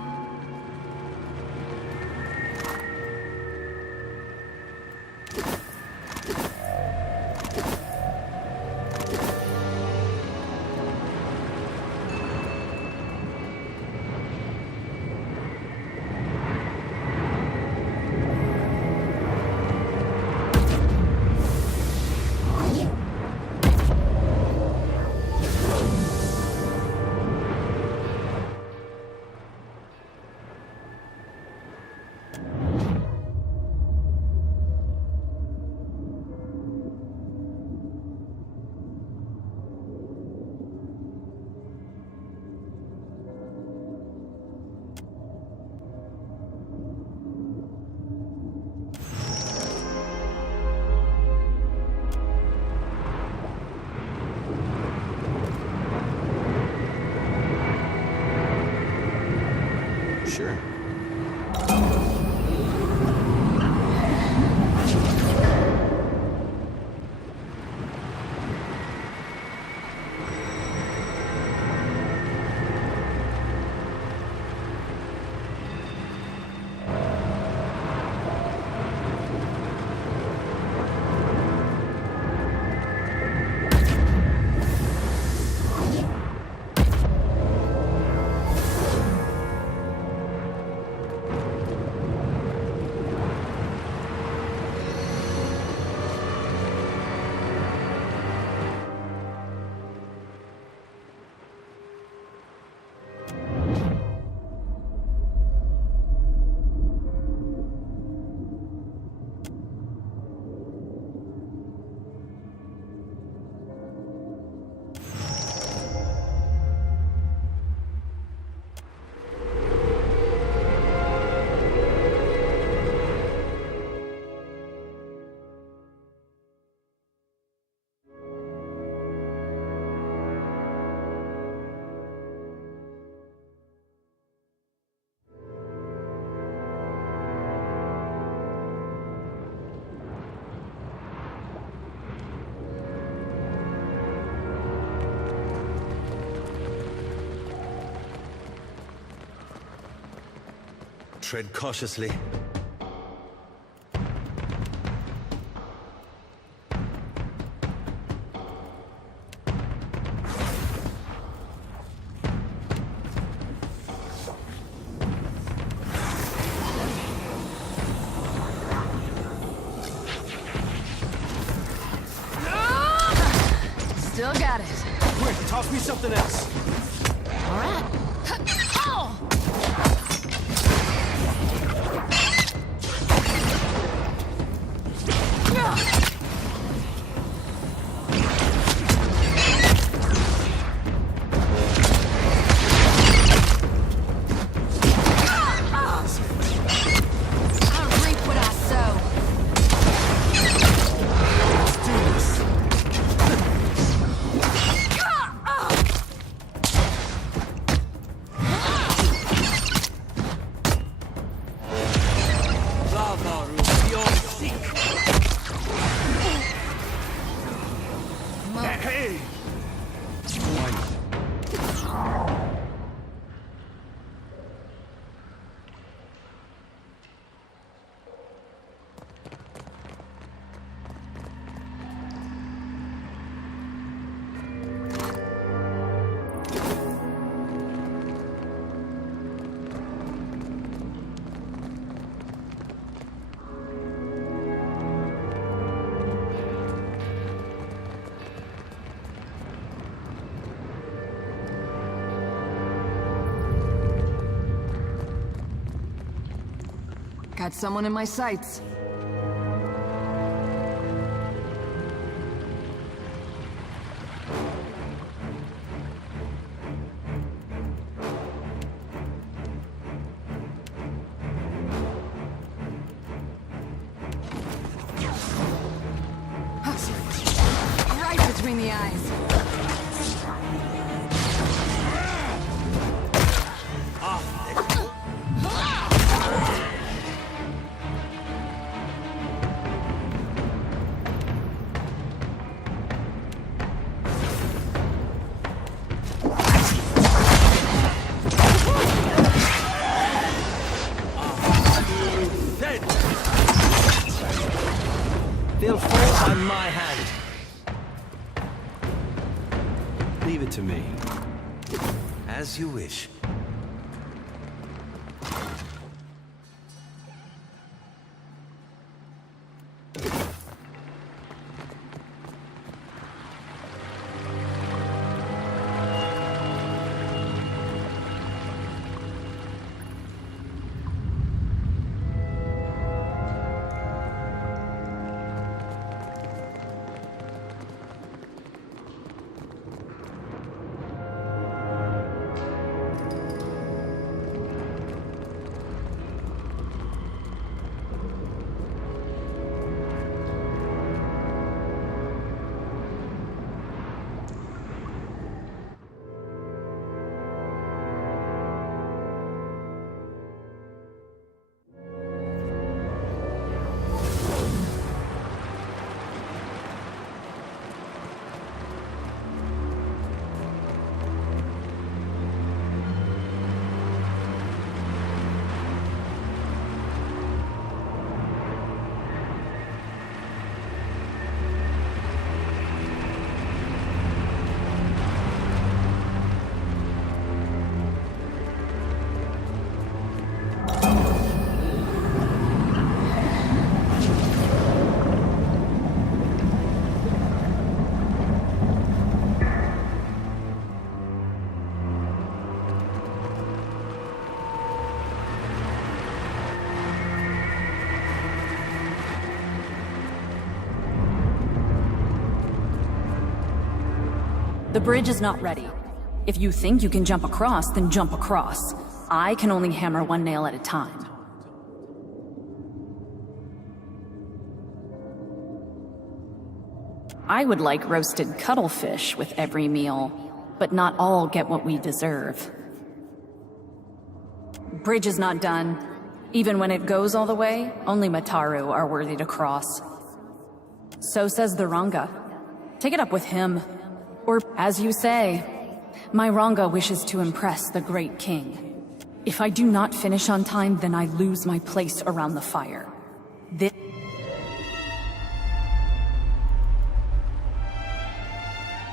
Sure. Tread cautiously. Still got it. Quick, toss me something else. All right. Oh! Got someone in my sights. Right between the eyes. They'll fall on my hand. Leave it to me. As you wish. The bridge is not ready. If you think you can jump across, then jump across. I can only hammer one nail at a time. I would like roasted cuttlefish with every meal, but not all get what we deserve. Bridge is not done. Even when it goes all the way, only Mataru are worthy to cross. So says the Ranga. Take it up with him. Or, as you say, my Ranga wishes to impress the great king. If I do not finish on time, then I lose my place around the fire.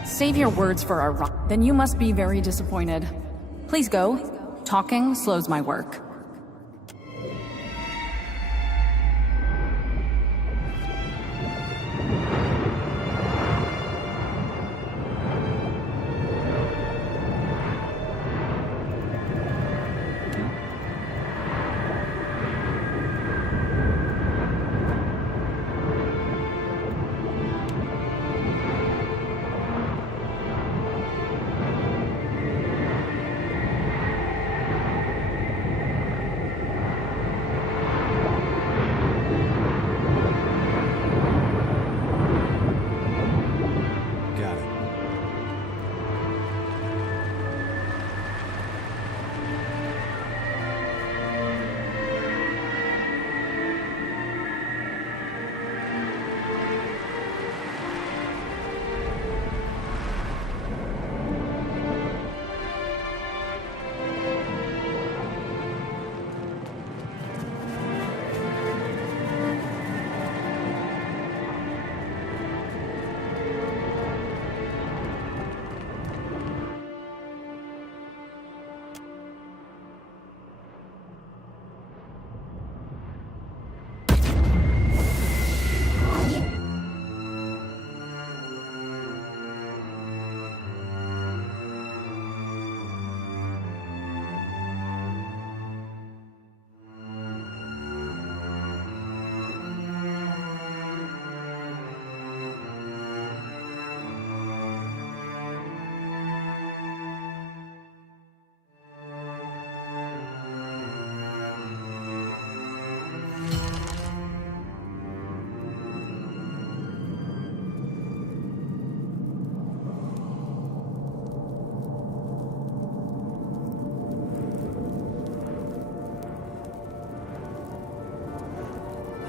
Save your words for our Ranga. Then you must be very disappointed. Please go. Talking slows my work.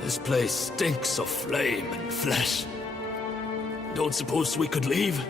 This place stinks of flame and flesh. Don't suppose we could leave?